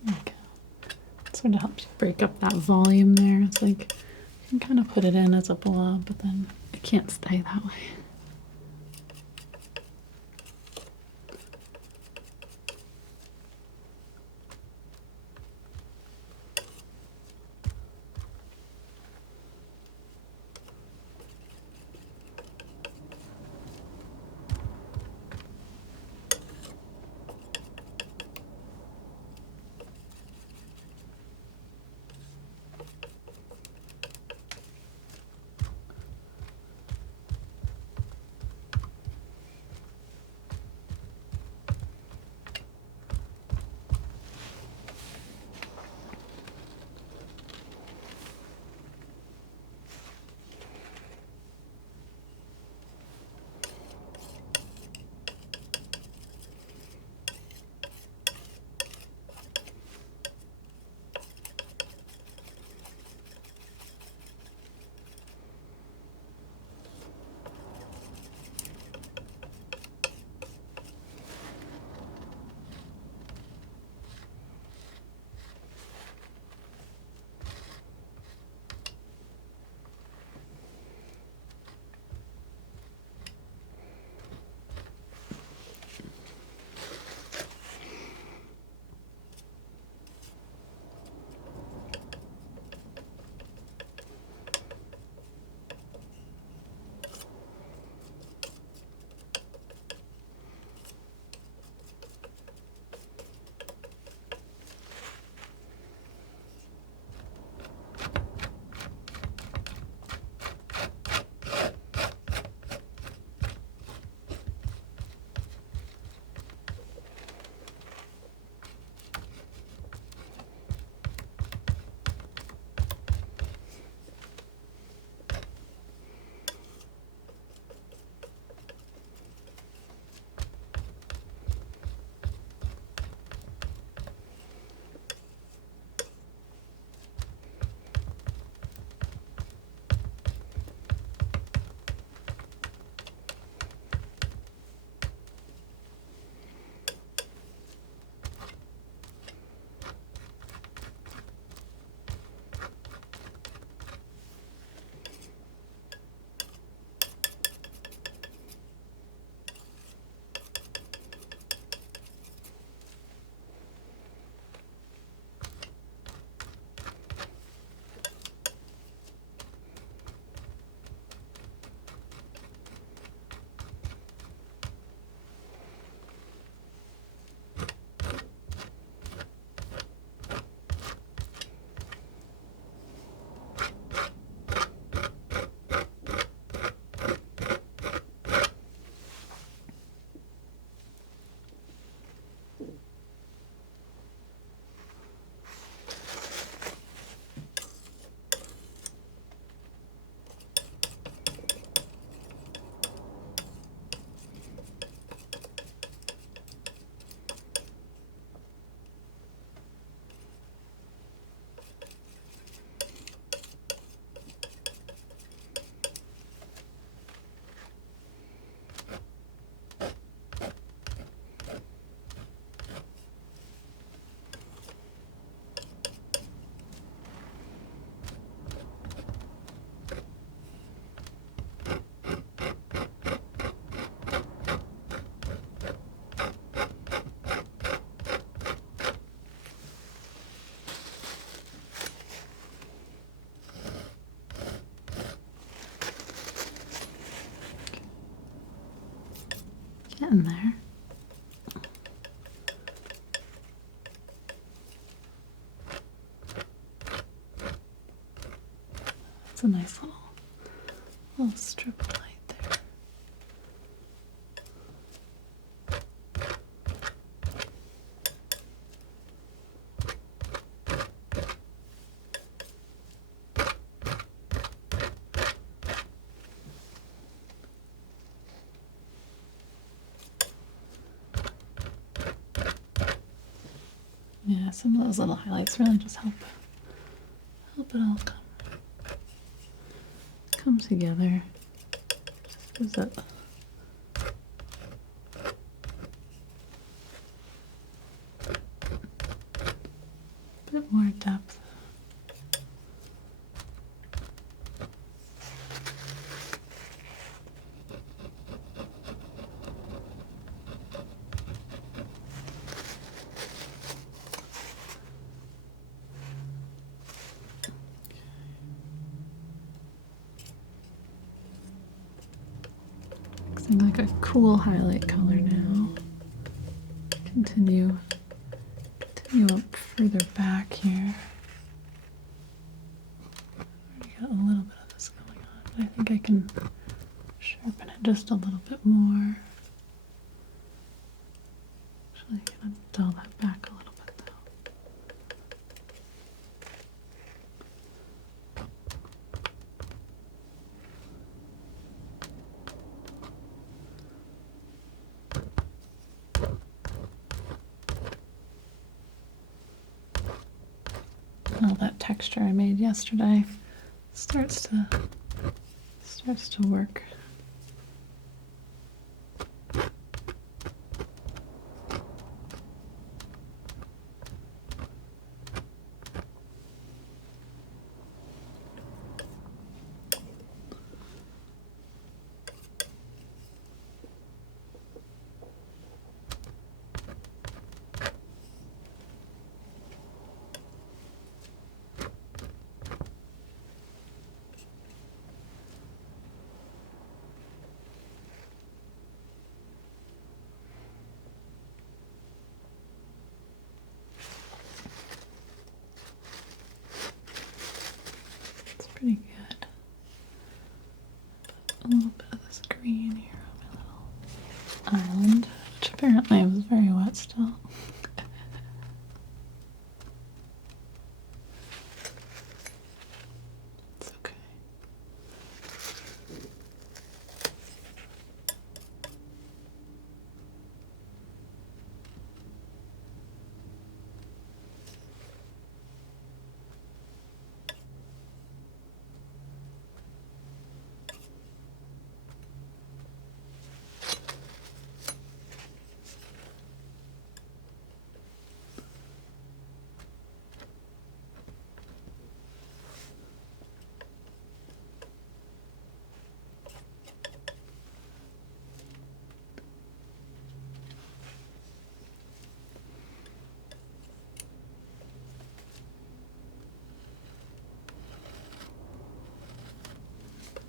Okay. Sort of helps you break up that volume there. It's like you can kind of put it in as a blob, but then it can't stay that way. in there. It's a nice little strip of light there. Yeah, some of those little highlights really just help it all come together. Just gives it a bit more depth. Mixing like a cool highlight color now. Continue up further back here. Already got a little bit of this going on, but I think I can sharpen it just a little bit more. Actually, gonna dull that back a little bit though. All that texture I made yesterday starts to work. It's pretty good. A little bit of this green here on my little island, which apparently was very wet still. It's okay.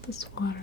This water line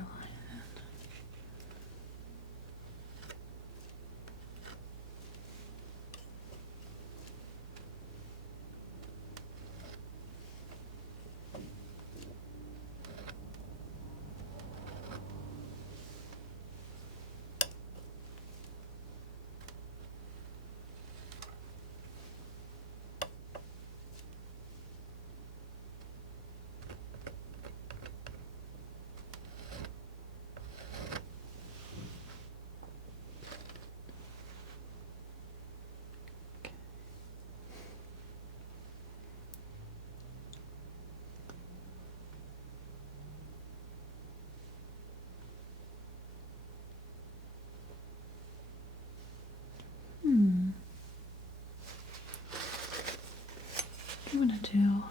in. I'm gonna do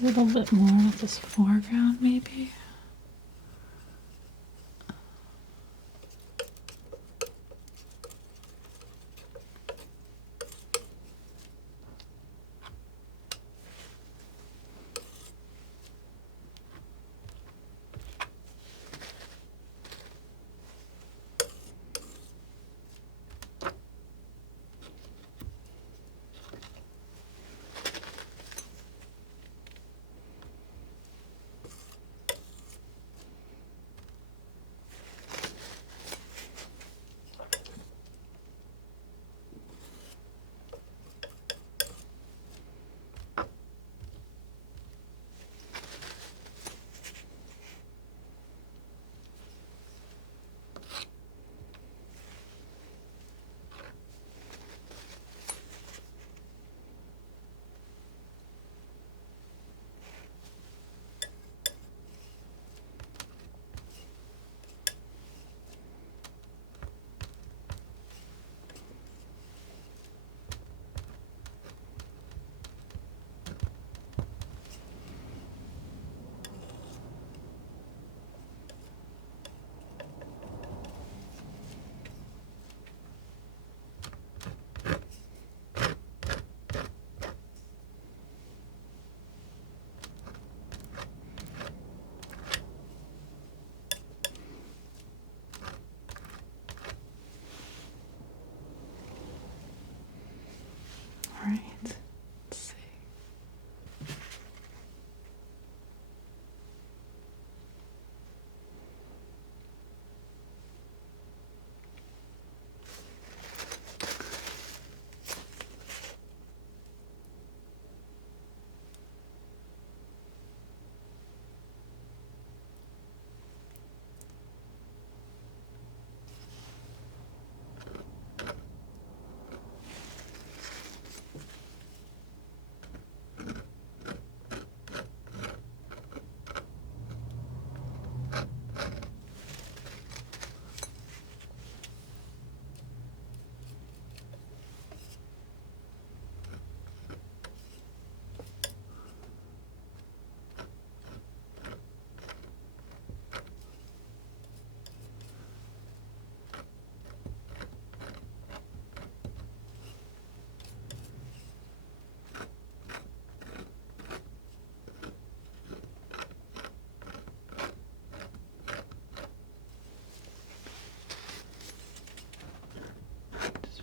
a little bit more with this foreground, maybe.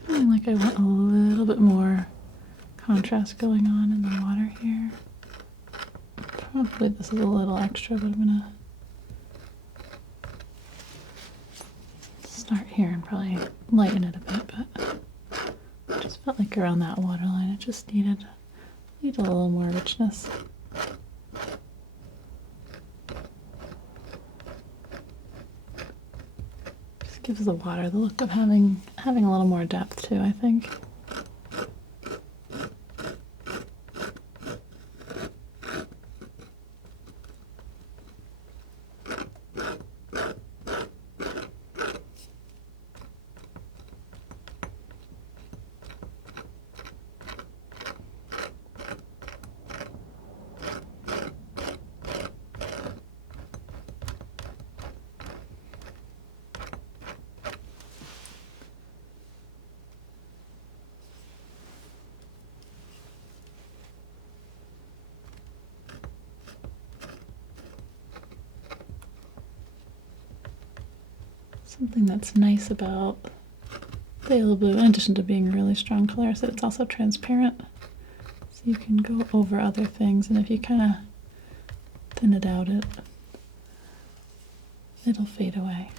Feeling like I want a little bit more contrast going on in the water here. Probably this is a little extra, but I'm gonna start here and probably lighten it a bit, but I just felt like around that waterline it just needed a little more richness. Just gives the water the look of having a little more depth too, I think. Something that's nice about Phthalo Blue, in addition to being a really strong color, is that it's also transparent. So you can go over other things, and if you kind of thin it out, it'll fade away.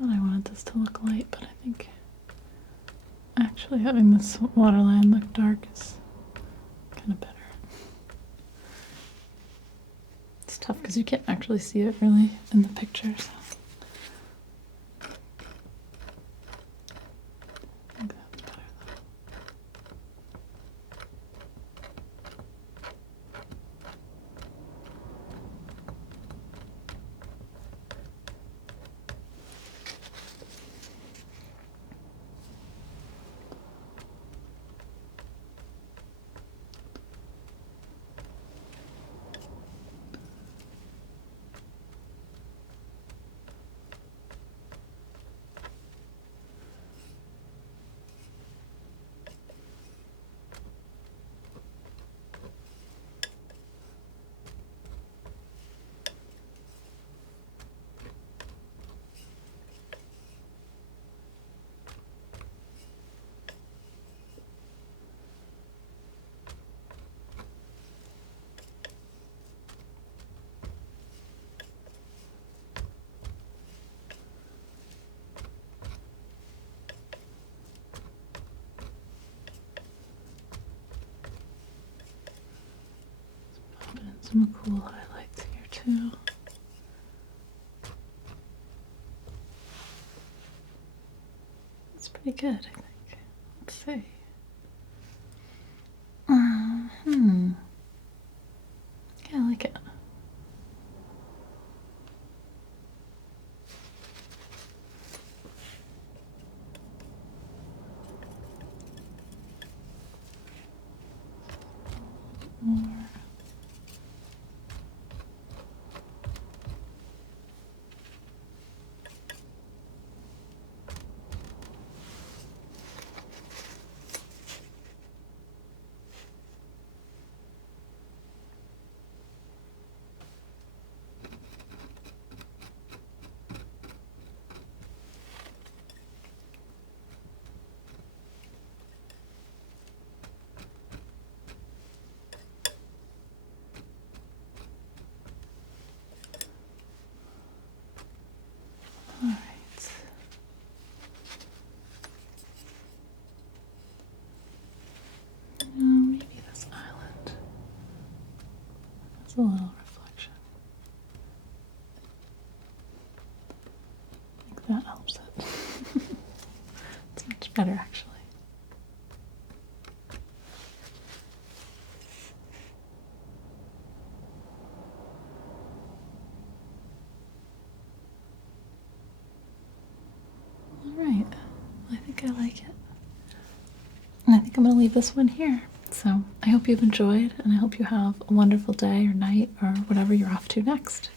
Thought I wanted this to look light, but I think actually having this waterline look dark is kind of better. It's tough because you can't actually see it really in the picture, so. I think that's better though. some cool highlights here too. It's pretty good, I think. Let's see. Yeah, I like it. More. All right. Maybe this island has a little reflection. I think that helps it. It's much better, actually. All right. I think I like it. And I think I'm going to leave this one here. So I hope you've enjoyed, and I hope you have a wonderful day or night or whatever you're off to next.